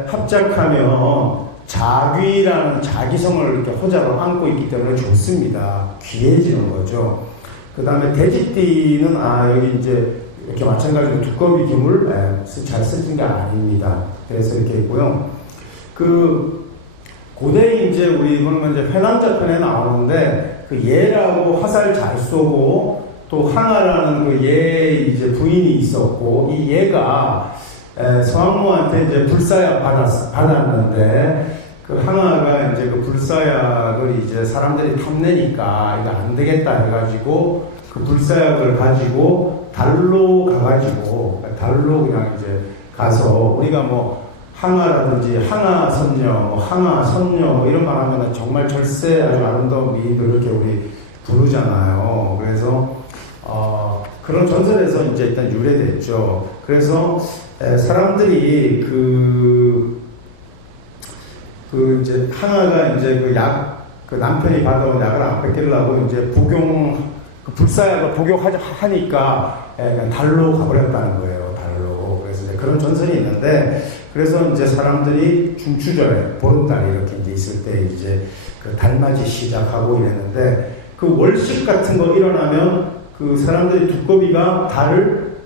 합작하면 자귀라는 자기성을 이렇게 호자로 안고 있기 때문에 좋습니다. 귀해지는 거죠. 그 다음에 돼지띠는 여기 이제 이렇게 마찬가지로 두꺼비 기물 잘 쓰는 게 아닙니다. 그래서 이렇게 있고요. 그 고대에 이제 우리 그러면 이제 회남자 편에 나오는데 그 예라고 화살 잘 쏘고 또 항아라는 그 예 이제 부인이 있었고 이 예가 서왕모한테 이제 불사약 받았는데 그 항아가 이제 그 불사약을 이제 사람들이 탐내니까 이거 안 되겠다 해가지고 그 불사약을 가지고 달로 그냥 이제 가서 우리가 뭐 항아라든지 항아선녀, 항아선녀 이런 말 하면 정말 절세 아주 아름다운 미인들 이렇게 우리 부르잖아요. 그래서 그런 전설에서 이제 일단 유래됐죠. 그래서 사람들이 그 이제 항아가 이제 그 남편이 받아온 약을 안 뺏기려고 이제 불사약을 복용하니까 달로 가버렸다는 거예요. 달로. 그래서 이제 그런 전설이 있는데, 그래서 이제 사람들이 중추절에 보름달 이렇게 이제 있을 때 이제 그 달맞이 시작하고 이랬는데, 그 월식 같은 거 일어나면 그 사람들이 두꺼비가 달을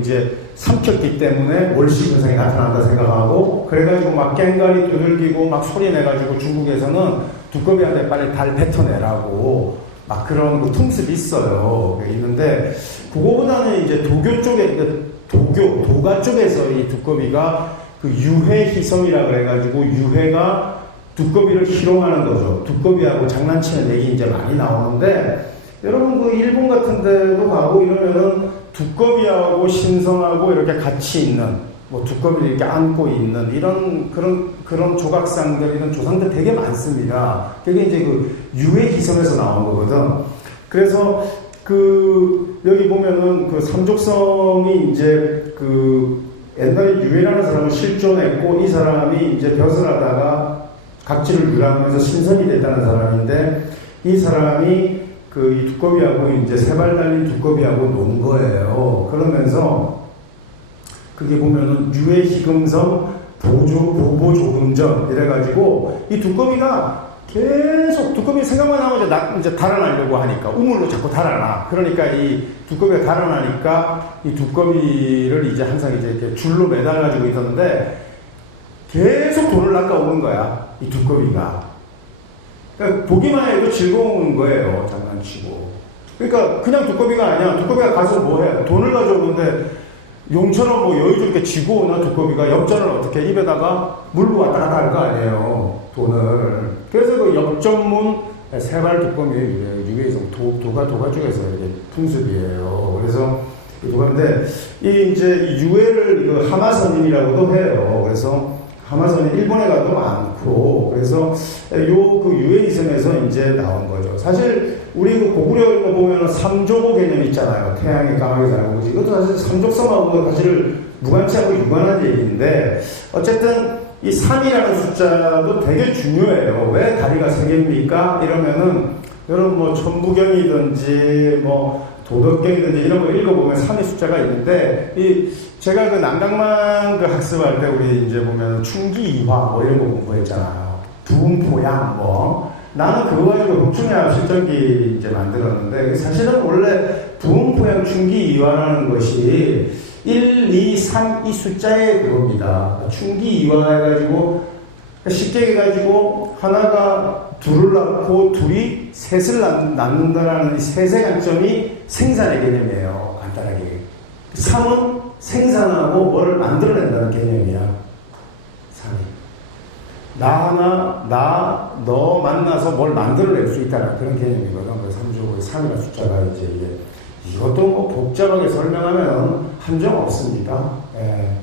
이제 삼켰기 때문에 월식 현상이 나타난다 생각하고, 그래가지고 막 깽가리 두들기고 막 소리 내가지고 중국에서는 두꺼비한테 빨리 달 뱉어내라고 막 그런 그 통습이 있어요. 있는데, 그거보다는 이제 도교 쪽에, 도가 쪽에서 이 두꺼비가 그 유해희성이라 그래가지고 유해가 두꺼비를 희롱하는 거죠. 두꺼비하고 장난치는 얘기 이제 많이 나오는데, 여러분 그 일본 같은 데도 가고 이러면은 두꺼비하고 신성하고 이렇게 같이 있는, 뭐 두꺼비를 이렇게 안고 있는 이런 그런 조각상들, 이런 조상들 되게 많습니다. 그게 이제 그 유해희성에서 나온 거거든. 그래서 그 여기 보면은 그 삼족성이 이제 그 옛날에 유해라는 사람을 실존했고, 이 사람이 이제 벼슬 하다가 각지를 유람하면서 신선이 됐다는 사람인데, 이 사람이 그 이 두꺼비하고 이제 세 발 달린 두꺼비하고 논 거예요. 그러면서 그게 보면은 유해희금성 보보조금전 이래가지고 이 두꺼비가 계속 두꺼비 생각만 나면 이제 달아나려고 하니까 우물로 자꾸 달아나. 그러니까 이 두꺼비가 달아나니까 이 두꺼비를 이제 항상 이제 이렇게 줄로 매달아가지고 있었는데 계속 돈을 낚아오는 거야. 이 두꺼비가. 그러니까 보기만 해도 즐거운 거예요. 장난치고. 그러니까 그냥 두꺼비가 아니야. 두꺼비가 가서 뭐 해? 돈을 가져오는데 용처럼 뭐 여유롭게 쥐고 오나 두꺼비가 엽전을 어떻게 입에다가 물고 왔다 갔다 할 거 아니에요. 돈을. 그래서 그 엽전문 세발 두꺼비의 유해성 도가 중에서 이게 풍습이에요. 그래서 도가인데 이 이제 유해를 그 하마선인이라고도 해요. 그래서 하마선이 일본에 가도 많고, 그래서 요 그 유해이즘에서 이제 나온 거죠. 사실 우리 그 고구려 이런 거 보면은 삼조고 개념 있잖아요. 태양이 강하게 자라고 그지. 이것도 사실 삼족성하고 사실 무관치하고 유관한 얘기인데, 어쨌든 이 3이라는 숫자도 되게 중요해요. 왜 다리가 3개입니까? 이러면은 여러분 뭐 천부경이든지 뭐 도덕경이든지 이런 거 읽어보면 3의 숫자가 있는데, 제가 그 난강만 그 학습할 때 우리 이제 보면 충기이화 뭐 이런 거 공부했잖아요. 부음포양 뭐. 나는 그거 가지고 복충해학 실전기 이제 만들었는데, 사실은 원래 부음포양 충기이화라는 것이 1, 2, 3 이 숫자의 그겁니다. 충기이화 해가지고 쉽게 해가지고 하나가 둘을 낳고 둘이 셋을 낳는다라는 이 셋의 관점이 생산의 개념이에요. 간단하게. 3은 생산하고 뭐를 만들어낸다는 개념이야. 3이. 너 만나서 뭘 만들어낼 수 있다는 그런 개념이거든. 그래서 3이라는 숫자가 이제 이것도 뭐 복잡하게 설명하면 한정 없습니다. 예.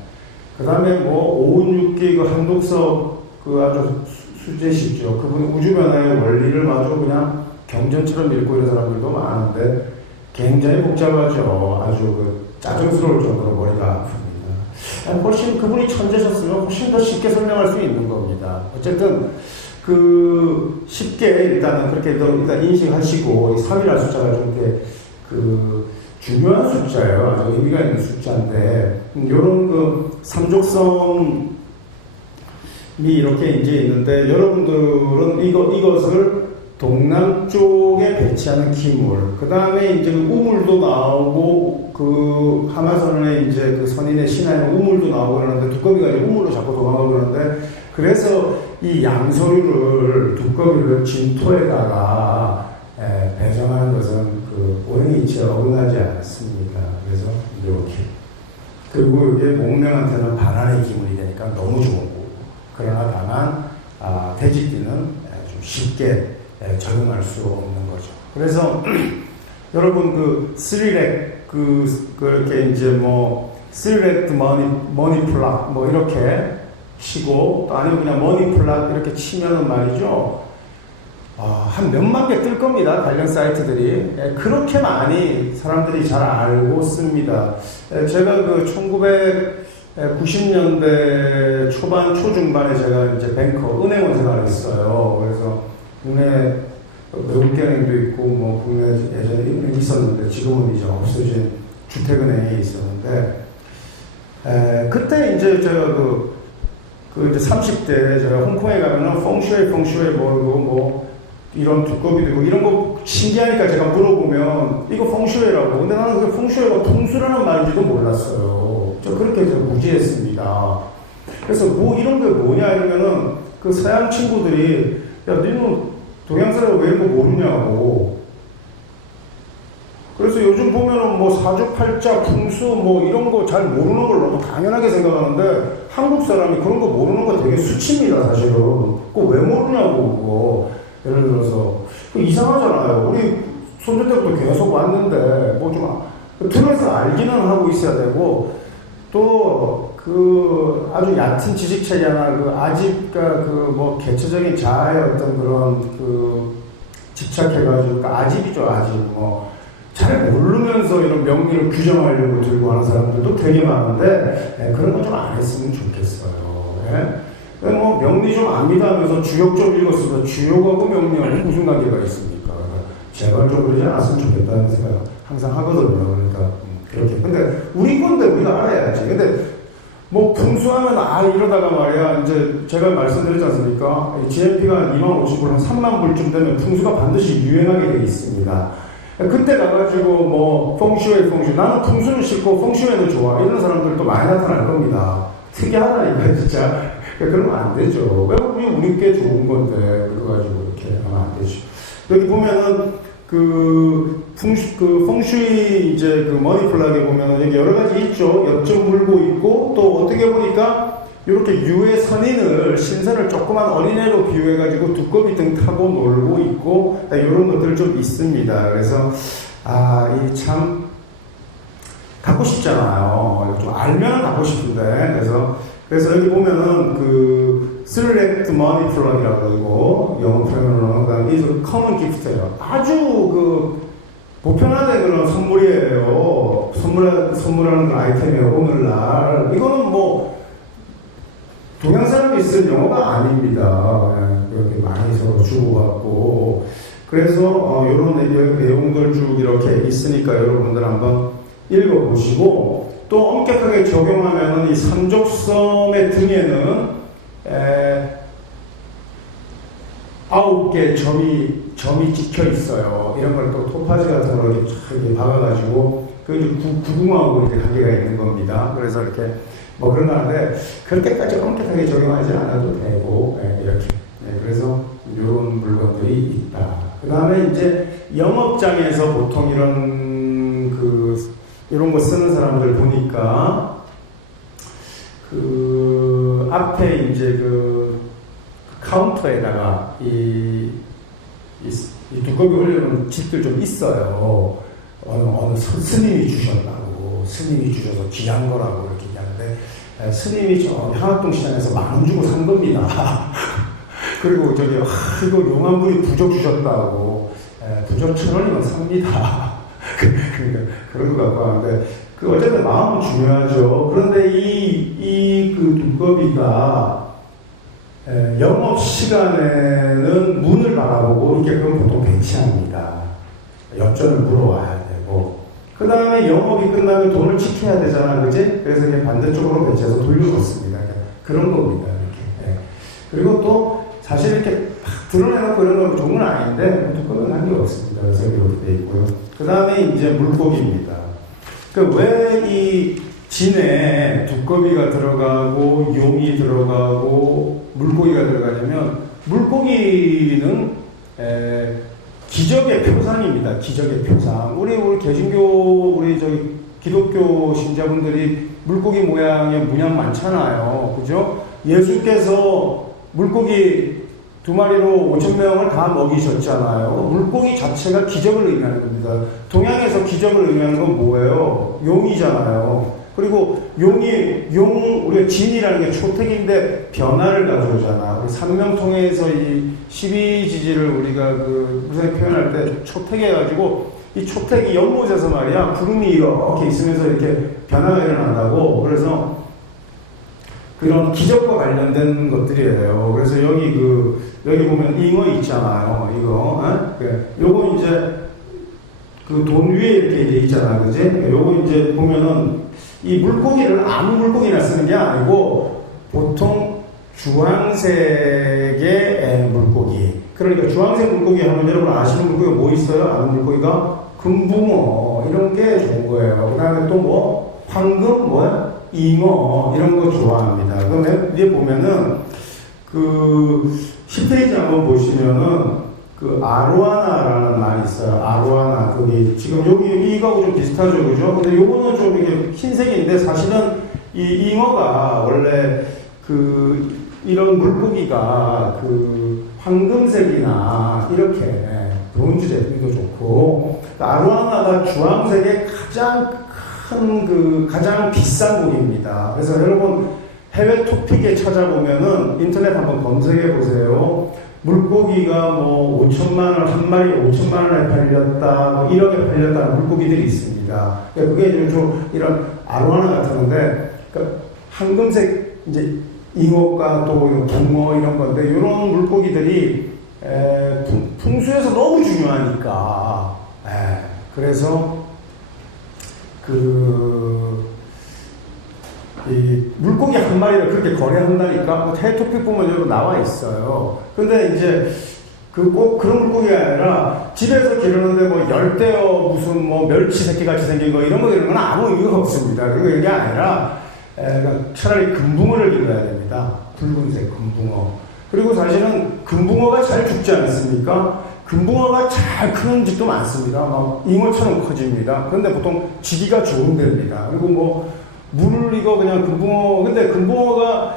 그 다음에 뭐 오은육기 그 한독섭 그 아주 수제시죠. 그분 우주변화의 원리를 마저 그냥 경전처럼 읽고 이런 사람들도 많은데 굉장히 복잡하죠. 아주 그 짜증스러울 정도로 머리가 아픕니다. 훨씬 그분이 천재셨으면 훨씬 더 쉽게 설명할 수 있는 겁니다. 어쨌든 그 쉽게 일단은 그렇게 일단 인식하시고 이 3이라는 숫자가 좀 이렇게 그 중요한 숫자예요. 아주 의미가 있는 숫자인데 이런 그 삼족성이 이렇게 이제 있는데 여러분들은 이것을 동남쪽에 배치하는 기물, 그 다음에 이제 우물도 나오고, 그 하마선에 이제 그 선인의 신화에 우물도 나오고 그러는데, 두꺼비가 이제 우물로 자꾸 도망가고 그러는데, 그래서 이 양서류를, 두꺼비를 진토에다가 배정하는 것은 그 오행이치에 어긋나지 않습니다. 그래서 이렇게. 그리고 이게 목명한테는 반환의 기물이 되니까 너무 좋은 거고, 그러나 다만, 돼지띠는 좀 쉽게 적용할 수 없는 거죠. 그래서 여러분 그 스리렉 그렇게 이제 뭐 스리렉 머니플락 뭐 이렇게 치고 또 아니면 그냥 머니플락 이렇게 치면은 말이죠. 한 몇만 개 뜰 겁니다. 관련 사이트들이. 그렇게 많이 사람들이 잘 알고 씁니다. 제가 그 1990년대 초반 초중반에 제가 이제 뱅커 은행원 생활을 했어요. 그래서 국내 외국계은행도 있고 뭐 국내 예전에 은행이 있었는데 지금은 이제 없어진 주택은행이 있었는데 그때 이제 제가 그 이제 30대 제가 홍콩에 가면은 펑슈에 뭐 이런 두꺼비도 있고 이런 거 신기하니까 제가 물어보면 이거 펑슈에라고. 근데 나는 그 펑슈에가 풍수라는 말인지도 몰랐어요. 저 그렇게 저 무지했습니다. 그래서 뭐 이런 게 뭐냐 이러면은 그 서양 친구들이 야, 너는 동양 사람이 왜 이런 거 모르냐고. 그래서 요즘 보면은 뭐 사주팔자, 풍수 뭐 이런 거 잘 모르는 걸 너무 당연하게 생각하는데 한국 사람이 그런 거 모르는 거 되게 수치입니다, 사실은. 그거 왜 모르냐고, 그거. 예를 들어서. 이상하잖아요. 우리 손주 때부터 계속 왔는데 뭐 좀 들어서 알기는 하고 있어야 되고 또 그 아주 얕은 지식체계나 그 아집과 그 뭐 개체적인 자아의 어떤 그런 그 집착해가지고 그러니까 아집이죠, 아집. 뭐 잘 모르면서 이런 명리를 규정하려고 들고 하는 사람들도 되게 많은데 그런 거 좀 안 했으면 좋겠어요. 뭐 명리 좀 압니다 하면서 주역 좀 읽었으면 주역하고 명리하고 무슨 관계가 있습니까? 제발 좀 그러지 않았으면 좋겠다는 생각 항상 하거든요. 그러니까 그렇게. 근데 우리 건데 우리가 알아야지. 근데 뭐 풍수하면 이러다가 말이야 이제 제가 말씀드렸지 않습니까? GMP가 25,000불 한 30,000불쯤 되면 풍수가 반드시 유행하게 돼 있습니다. 그때 가가지고 뭐 펑슈웨이 나는 풍수는 싫고 펑슈웨이는 좋아 이런 사람들도 많이 나타날 겁니다. 특이하다니까 진짜. 그러면 안 되죠. 왜 우리께 좋은 건데 그거 가지고 이렇게 하면 안 되죠. 여기 보면은 펑슈이 이제 그 머니플락에 보면은 여기 여러 가지 있죠. 엽전 물고 있고 또 어떻게 보니까 이렇게 유해 선인을 신선을 조그만 어린애로 비유해가지고 두꺼비 등 타고 놀고 있고 이런 것들 좀 있습니다. 그래서 이 참 갖고 싶잖아요. 좀 알면 갖고 싶은데 그래서 여기 보면은 select money plug이라고 그러고 영어 표현으로는 is a common gift예요. 아주 보편화된 그런 선물이에요. 선물하는 아이템이에요. 오늘날 이거는 뭐 동양 사람이 쓴 영어가 아닙니다. 이렇게 많이 서로 주고받고 그래서 이런 내용들 쭉 이렇게 있으니까 여러분들 한번 읽어보시고 또 엄격하게 적용하면 이 삼족섬의 등에는 9개 점이 찍혀 있어요. 이런 걸 또 토파즈 같은 걸 이렇게 박아가지고 구궁하고 이렇게 관계가 있는 겁니다. 그래서 이렇게 뭐 그런 거 하는데 그렇게까지 엄격하게 적용하지 않아도 되고 이렇게 그래서 이런 물건들이 있다. 그 다음에 이제 영업장에서 보통 이런 거 쓰는 사람들 보니까 앞에 이제 카운터에다가 이 두꺼비 올려놓은 집들 좀 있어요. 어느 스님이 주셨다고, 스님이 주셔서 귀한 거라고 이렇게 얘기하는데, 스님이 저 향학동 시장에서 10,000원 주고 산 겁니다. 그리고 이거 용암분이 부적 주셨다고, 부적 1,000원이면 삽니다. 그러니까 그런 거 갖고 하는데, 어쨌든 마음은 중요하죠. 그런데 두꺼비가 영업 시간에는 문을 바라보고 있게끔 보통 배치합니다. 엽전을 물어와야 되고 그 다음에 영업이 끝나면 돈을 지켜야 되잖아, 그지? 그래서 그냥 반대쪽으로 배치해서 돌려놓습니다. 그런 겁니다, 이렇게. 그리고 또 사실 이렇게 막 드러내놓고 이런 건 좋은 건 아닌데 두꺼비는 한 게 없습니다. 그래서 이렇게 돼 있고요. 그 다음에 이제 물고기입니다. 왜 이 진에 두꺼비가 들어가고 용이 들어가고 물고기가 들어가냐면 물고기는 기적의 표상입니다. 기적의 표상. 우리 개신교 기독교 신자분들이 물고기 모양의 문양 많잖아요. 그죠? 예수께서 물고기 2마리로 5,000명을 다 먹이셨잖아요. 물고기 자체가 기적을 의미하는 겁니다. 동양에서 기적을 의미하는 건 뭐예요? 용이잖아요. 그리고 우리가 진이라는 게 초택인데 변화를 가져오잖아. 우리 삼명통에서 이 12지지를 우리가 무슨 표현할 때 초택해가지고 이 초택이 연못에서 말이야, 구름이 이렇게 있으면서 이렇게 변화가 일어난다고. 그래서 그런 기적과 관련된 것들이에요. 그래서 여기 보면 잉어 있잖아요. 이거. 요거 이제 돈 위에 이렇게 돼 있잖아. 그지? 요거 이제 보면은 이 물고기를 아무 물고기나 쓰는 게 아니고 보통 주황색의 물고기. 그러니까 주황색 물고기 하면 여러분 아시는 물고기가 뭐 있어요? 아는 물고기가 금붕어 이런 게 좋은 거예요. 그 다음에 또 뭐 황금 잉어 이런 거 좋아합니다. 그럼 위에 보면은 10페이지 한번 보시면은 아로하나라는 말이 있어요. 아로하나. 지금 이거하고 좀 비슷하죠. 그죠? 근데 요거는 좀 이게 흰색인데 사실은 이 잉어가 원래 이런 물고기가 황금색이나 이렇게 브론즈 제품도 좋고 아로하나가 주황색의 가장 비싼 고기입니다. 그래서 여러분 해외 토픽에 찾아보면은 인터넷 한번 검색해 보세요. 물고기가 5,000,000원, 한 마리 5,000,000원에 팔렸다, 1억에 팔렸다는 물고기들이 있습니다. 그게 좀 이런 아로하나 같은 건데, 황금색 잉어가 또 붕어 이런 건데, 이런 물고기들이 풍수에서 너무 중요하니까. 그래서 이 물고기 한 마리를 그렇게 거래한다니까 해토픽 보면 여기 나와 있어요. 근데 이제 꼭 그런 물고기가 아니라 집에서 기르는데 뭐 열대어 무슨 뭐 멸치 새끼 같이 생긴 거 이런 거 기르는 건 아무 의미가 없습니다. 그리고 이게 아니라 차라리 금붕어를 길러야 됩니다. 붉은색 금붕어. 그리고 사실은 금붕어가 잘 죽지 않습니까? 금붕어가 잘 크는 집도 많습니다. 막 잉어처럼 커집니다. 그런데 보통 지기가 좋은 데입니다. 그리고 뭐 물 이거 그냥 금붕어, 근데 금붕어가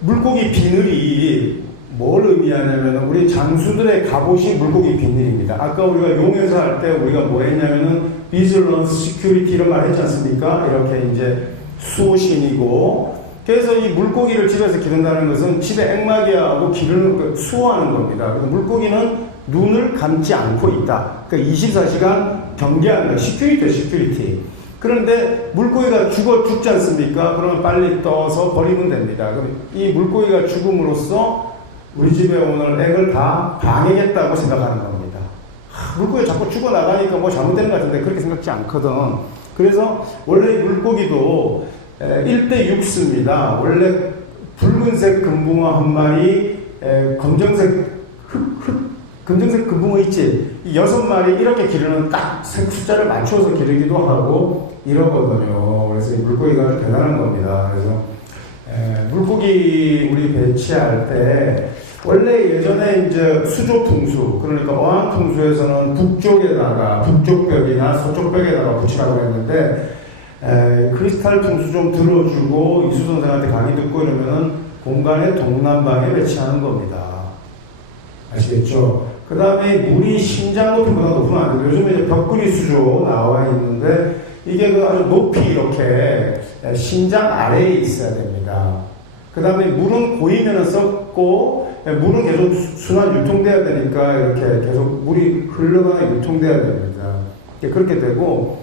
물고기 비늘이 뭘 의미하냐면 우리 장수들의 갑옷이 물고기 비늘입니다. 아까 우리가 용에서 할 때 우리가 뭐 했냐면은 비즐런스 시큐리티 이런 말 했지 않습니까? 이렇게 이제 수호신이고, 그래서 이 물고기를 집에서 기른다는 것은 집에 액마기하고 기르는 수호하는 겁니다. 그래서 물고기는 눈을 감지 않고 있다. 그러니까 24시간 경계하는 거예요. 시큐리티. 그런데 물고기가 죽지 않습니까? 그러면 빨리 떠서 버리면 됩니다. 그럼 이 물고기가 죽음으로써 우리 집에 오늘 액을 다 방해겠다고 생각하는 겁니다. 물고기 자꾸 죽어나가니까 뭐 잘못되는 것 같은데 그렇게 생각지 않거든. 그래서 원래 물고기도 1대6습니다. 원래 붉은색 금붕어 한 마리, 검정색 검정색 금붕어 있지? 이 6마리 이렇게 기르는 딱 숫자를 맞춰서 기르기도 하고 이러거든요. 그래서 이 물고기가 아주 대단한 겁니다. 그래서 물고기 우리 배치할 때 원래 예전에 이제 수조풍수, 그러니까 어항풍수에서는 북쪽 벽이나 서쪽 벽에다가 붙이라고 했는데 크리스탈 풍수 좀 들어주고 이수 선생한테 강의 듣고 이러면은 공간의 동남방에 배치하는 겁니다. 아시겠죠? 그 다음에 물이 심장 높이보다 높으면 안 돼요. 요즘에 이제 벽구리 수조 나와 있는데 이게 그 아주 높이 이렇게 심장 아래에 있어야 됩니다. 그 다음에 물은 고이면은 썩고 물은 계속 순환 유통돼야 되니까 이렇게 계속 물이 흘러가나 유통돼야 됩니다. 그렇게 되고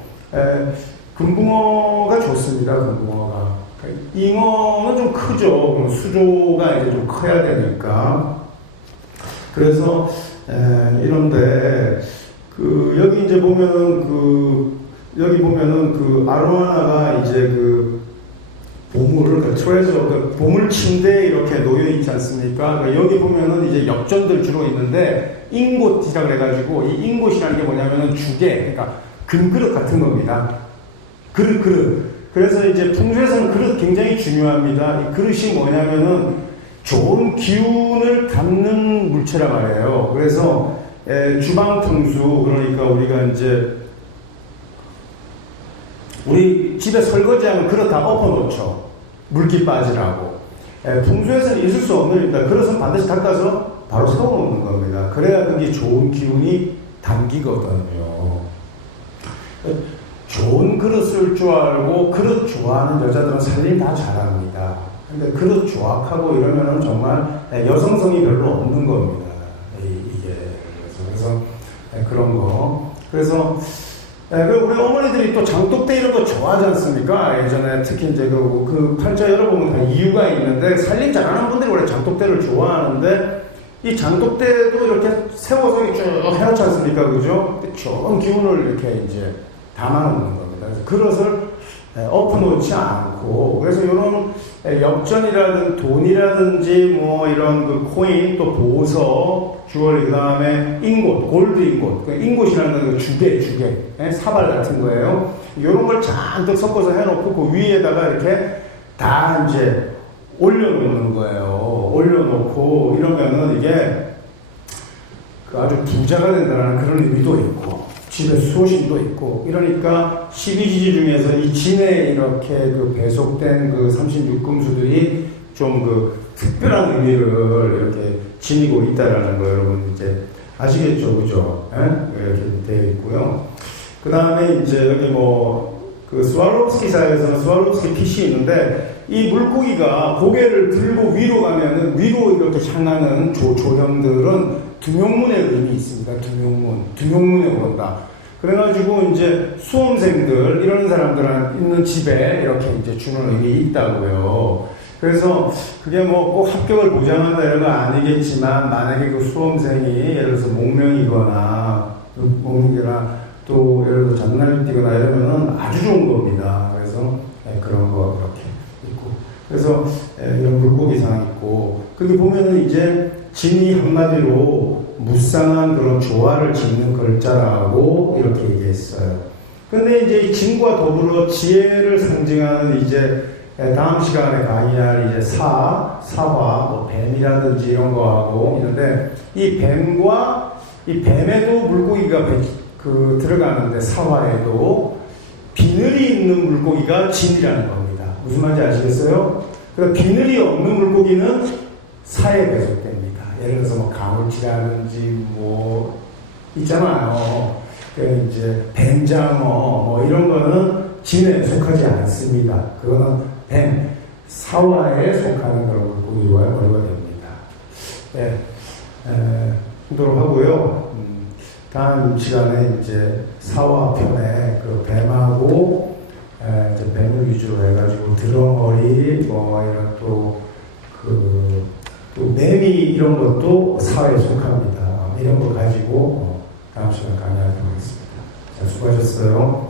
금붕어가 좋습니다. 금붕어가. 잉어는 좀 크죠. 수조가 이제 좀 커야 되니까. 그래서 이런데 여기 이제 보면은 여기 보면은 아로하나가 이제 보물, 트레저, 보물 침대에 이렇게 놓여 있지 않습니까? 그러니까 여기 보면은 이제 역전들 주로 있는데 잉곶이라 그래가지고 이 잉곶이라는 게 뭐냐면은 주게, 그러니까 금그릇 같은 겁니다. 그릇. 그래서 이제 풍수에서는 그릇 굉장히 중요합니다. 이 그릇이 뭐냐면은 좋은 기운을 담는 물체란 말이에요. 그래서 주방 풍수, 그러니까 우리가 이제 우리 집에 설거지하면 그릇 다 엎어놓죠. 물기 빠지라고. 풍수에서는 있을 수 없는 일이다. 그릇은 반드시 닦아서 바로 세워놓는 겁니다. 그래야 그게 좋은 기운이 담기거든요. 좋은 그릇 쓸 줄 알고 그릇 좋아하는 여자들은 살림 다 잘합니다. 근데 그릇 조악하고 이러면은 정말 여성성이 별로 없는 겁니다. 이게. 그래서 그런 거. 그래서 우리 어머니들이 또 장독대 이런 거 좋아하지 않습니까? 예전에 특히 이제 그 팔자 열어보면 다 이유가 있는데 살림 잘하는 분들이 원래 장독대를 좋아하는데 이 장독대도 이렇게 세워서 쭉 해놓지 않습니까? 그죠? 좋은 기운을 이렇게 이제 담아놓는 겁니다. 그래서 그릇을 엎어놓지 않고, 그래서 이런 엽전이라든지 돈이라든지 뭐 이런 코인, 또 보석, 주얼리, 그 다음에 잉곶, 골드 잉곶. 잉곶이라는 건 주게, 사발 같은 거예요. 이런 걸 잔뜩 섞어서 해놓고 그 위에다가 이렇게 다 이제 올려놓는 거예요. 올려놓고 이러면은 이게 아주 부자가 된다는 그런 의미도 있고, 집에 수호신도 있고, 이러니까 12지지 중에서 이 진에 이렇게 배속된 36금수들이 좀 특별한 의미를 이렇게 지니고 있다라는 거 여러분 이제 아시겠죠? 그죠? 이렇게 되어 있고요. 그 다음에 이제 여기 스와롭스키 사회에서는 스와롭스키 핏이 있는데 이 물고기가 고개를 들고 위로 가면은 위로 이렇게 향하는 조형들은 등용문의 의미 있습니다. 등용문에 오른다. 그래가지고 이제 수험생들 이런 사람들 있는 집에 이렇게 이제 주는 의미 있다고요. 그래서 그게 뭐 꼭 합격을 보장한다 이런 건 아니겠지만 만약에 그 수험생이 예를 들어서 목명이거나 또 예를 들어서 장난을 뛰거나 이러면은 아주 좋은 겁니다. 그래서 그런 거 이렇게 있고 그래서 이런 물고기상 있고 거기 보면은 이제 진이 한마디로 무쌍한 그런 조화를 짓는 글자라고 이렇게 얘기했어요. 근데 이제 이 진과 더불어 지혜를 상징하는 이제 다음 시간에 강의할 이제 사화, 뭐 뱀이라든지 이런 거하고 있는데 이 뱀과 이 뱀에도 물고기가 들어가는데 사화에도 비늘이 있는 물고기가 진이라는 겁니다. 무슨 말인지 아시겠어요? 그러니까 비늘이 없는 물고기는 사에 배속됩니다. 예를 들어서 뭐 가물치라든지 뭐 있잖아요. 이제 뱀장어 뭐 이런 거는 진에 속하지 않습니다. 그거는 뱀, 사화에 속하는 그런 물고기와 머리가 됩니다. 네, 하도록 하고요. 다음 시간에 이제 사화 편에 그 뱀하고 이제 뱀을 위주로 해가지고 드러머리 뭐 이런 또 매미 이런 것도 사화에 속합니다. 이런 거 가지고 다음 시간 강의하도록 하겠습니다. 자, 수고하셨어요.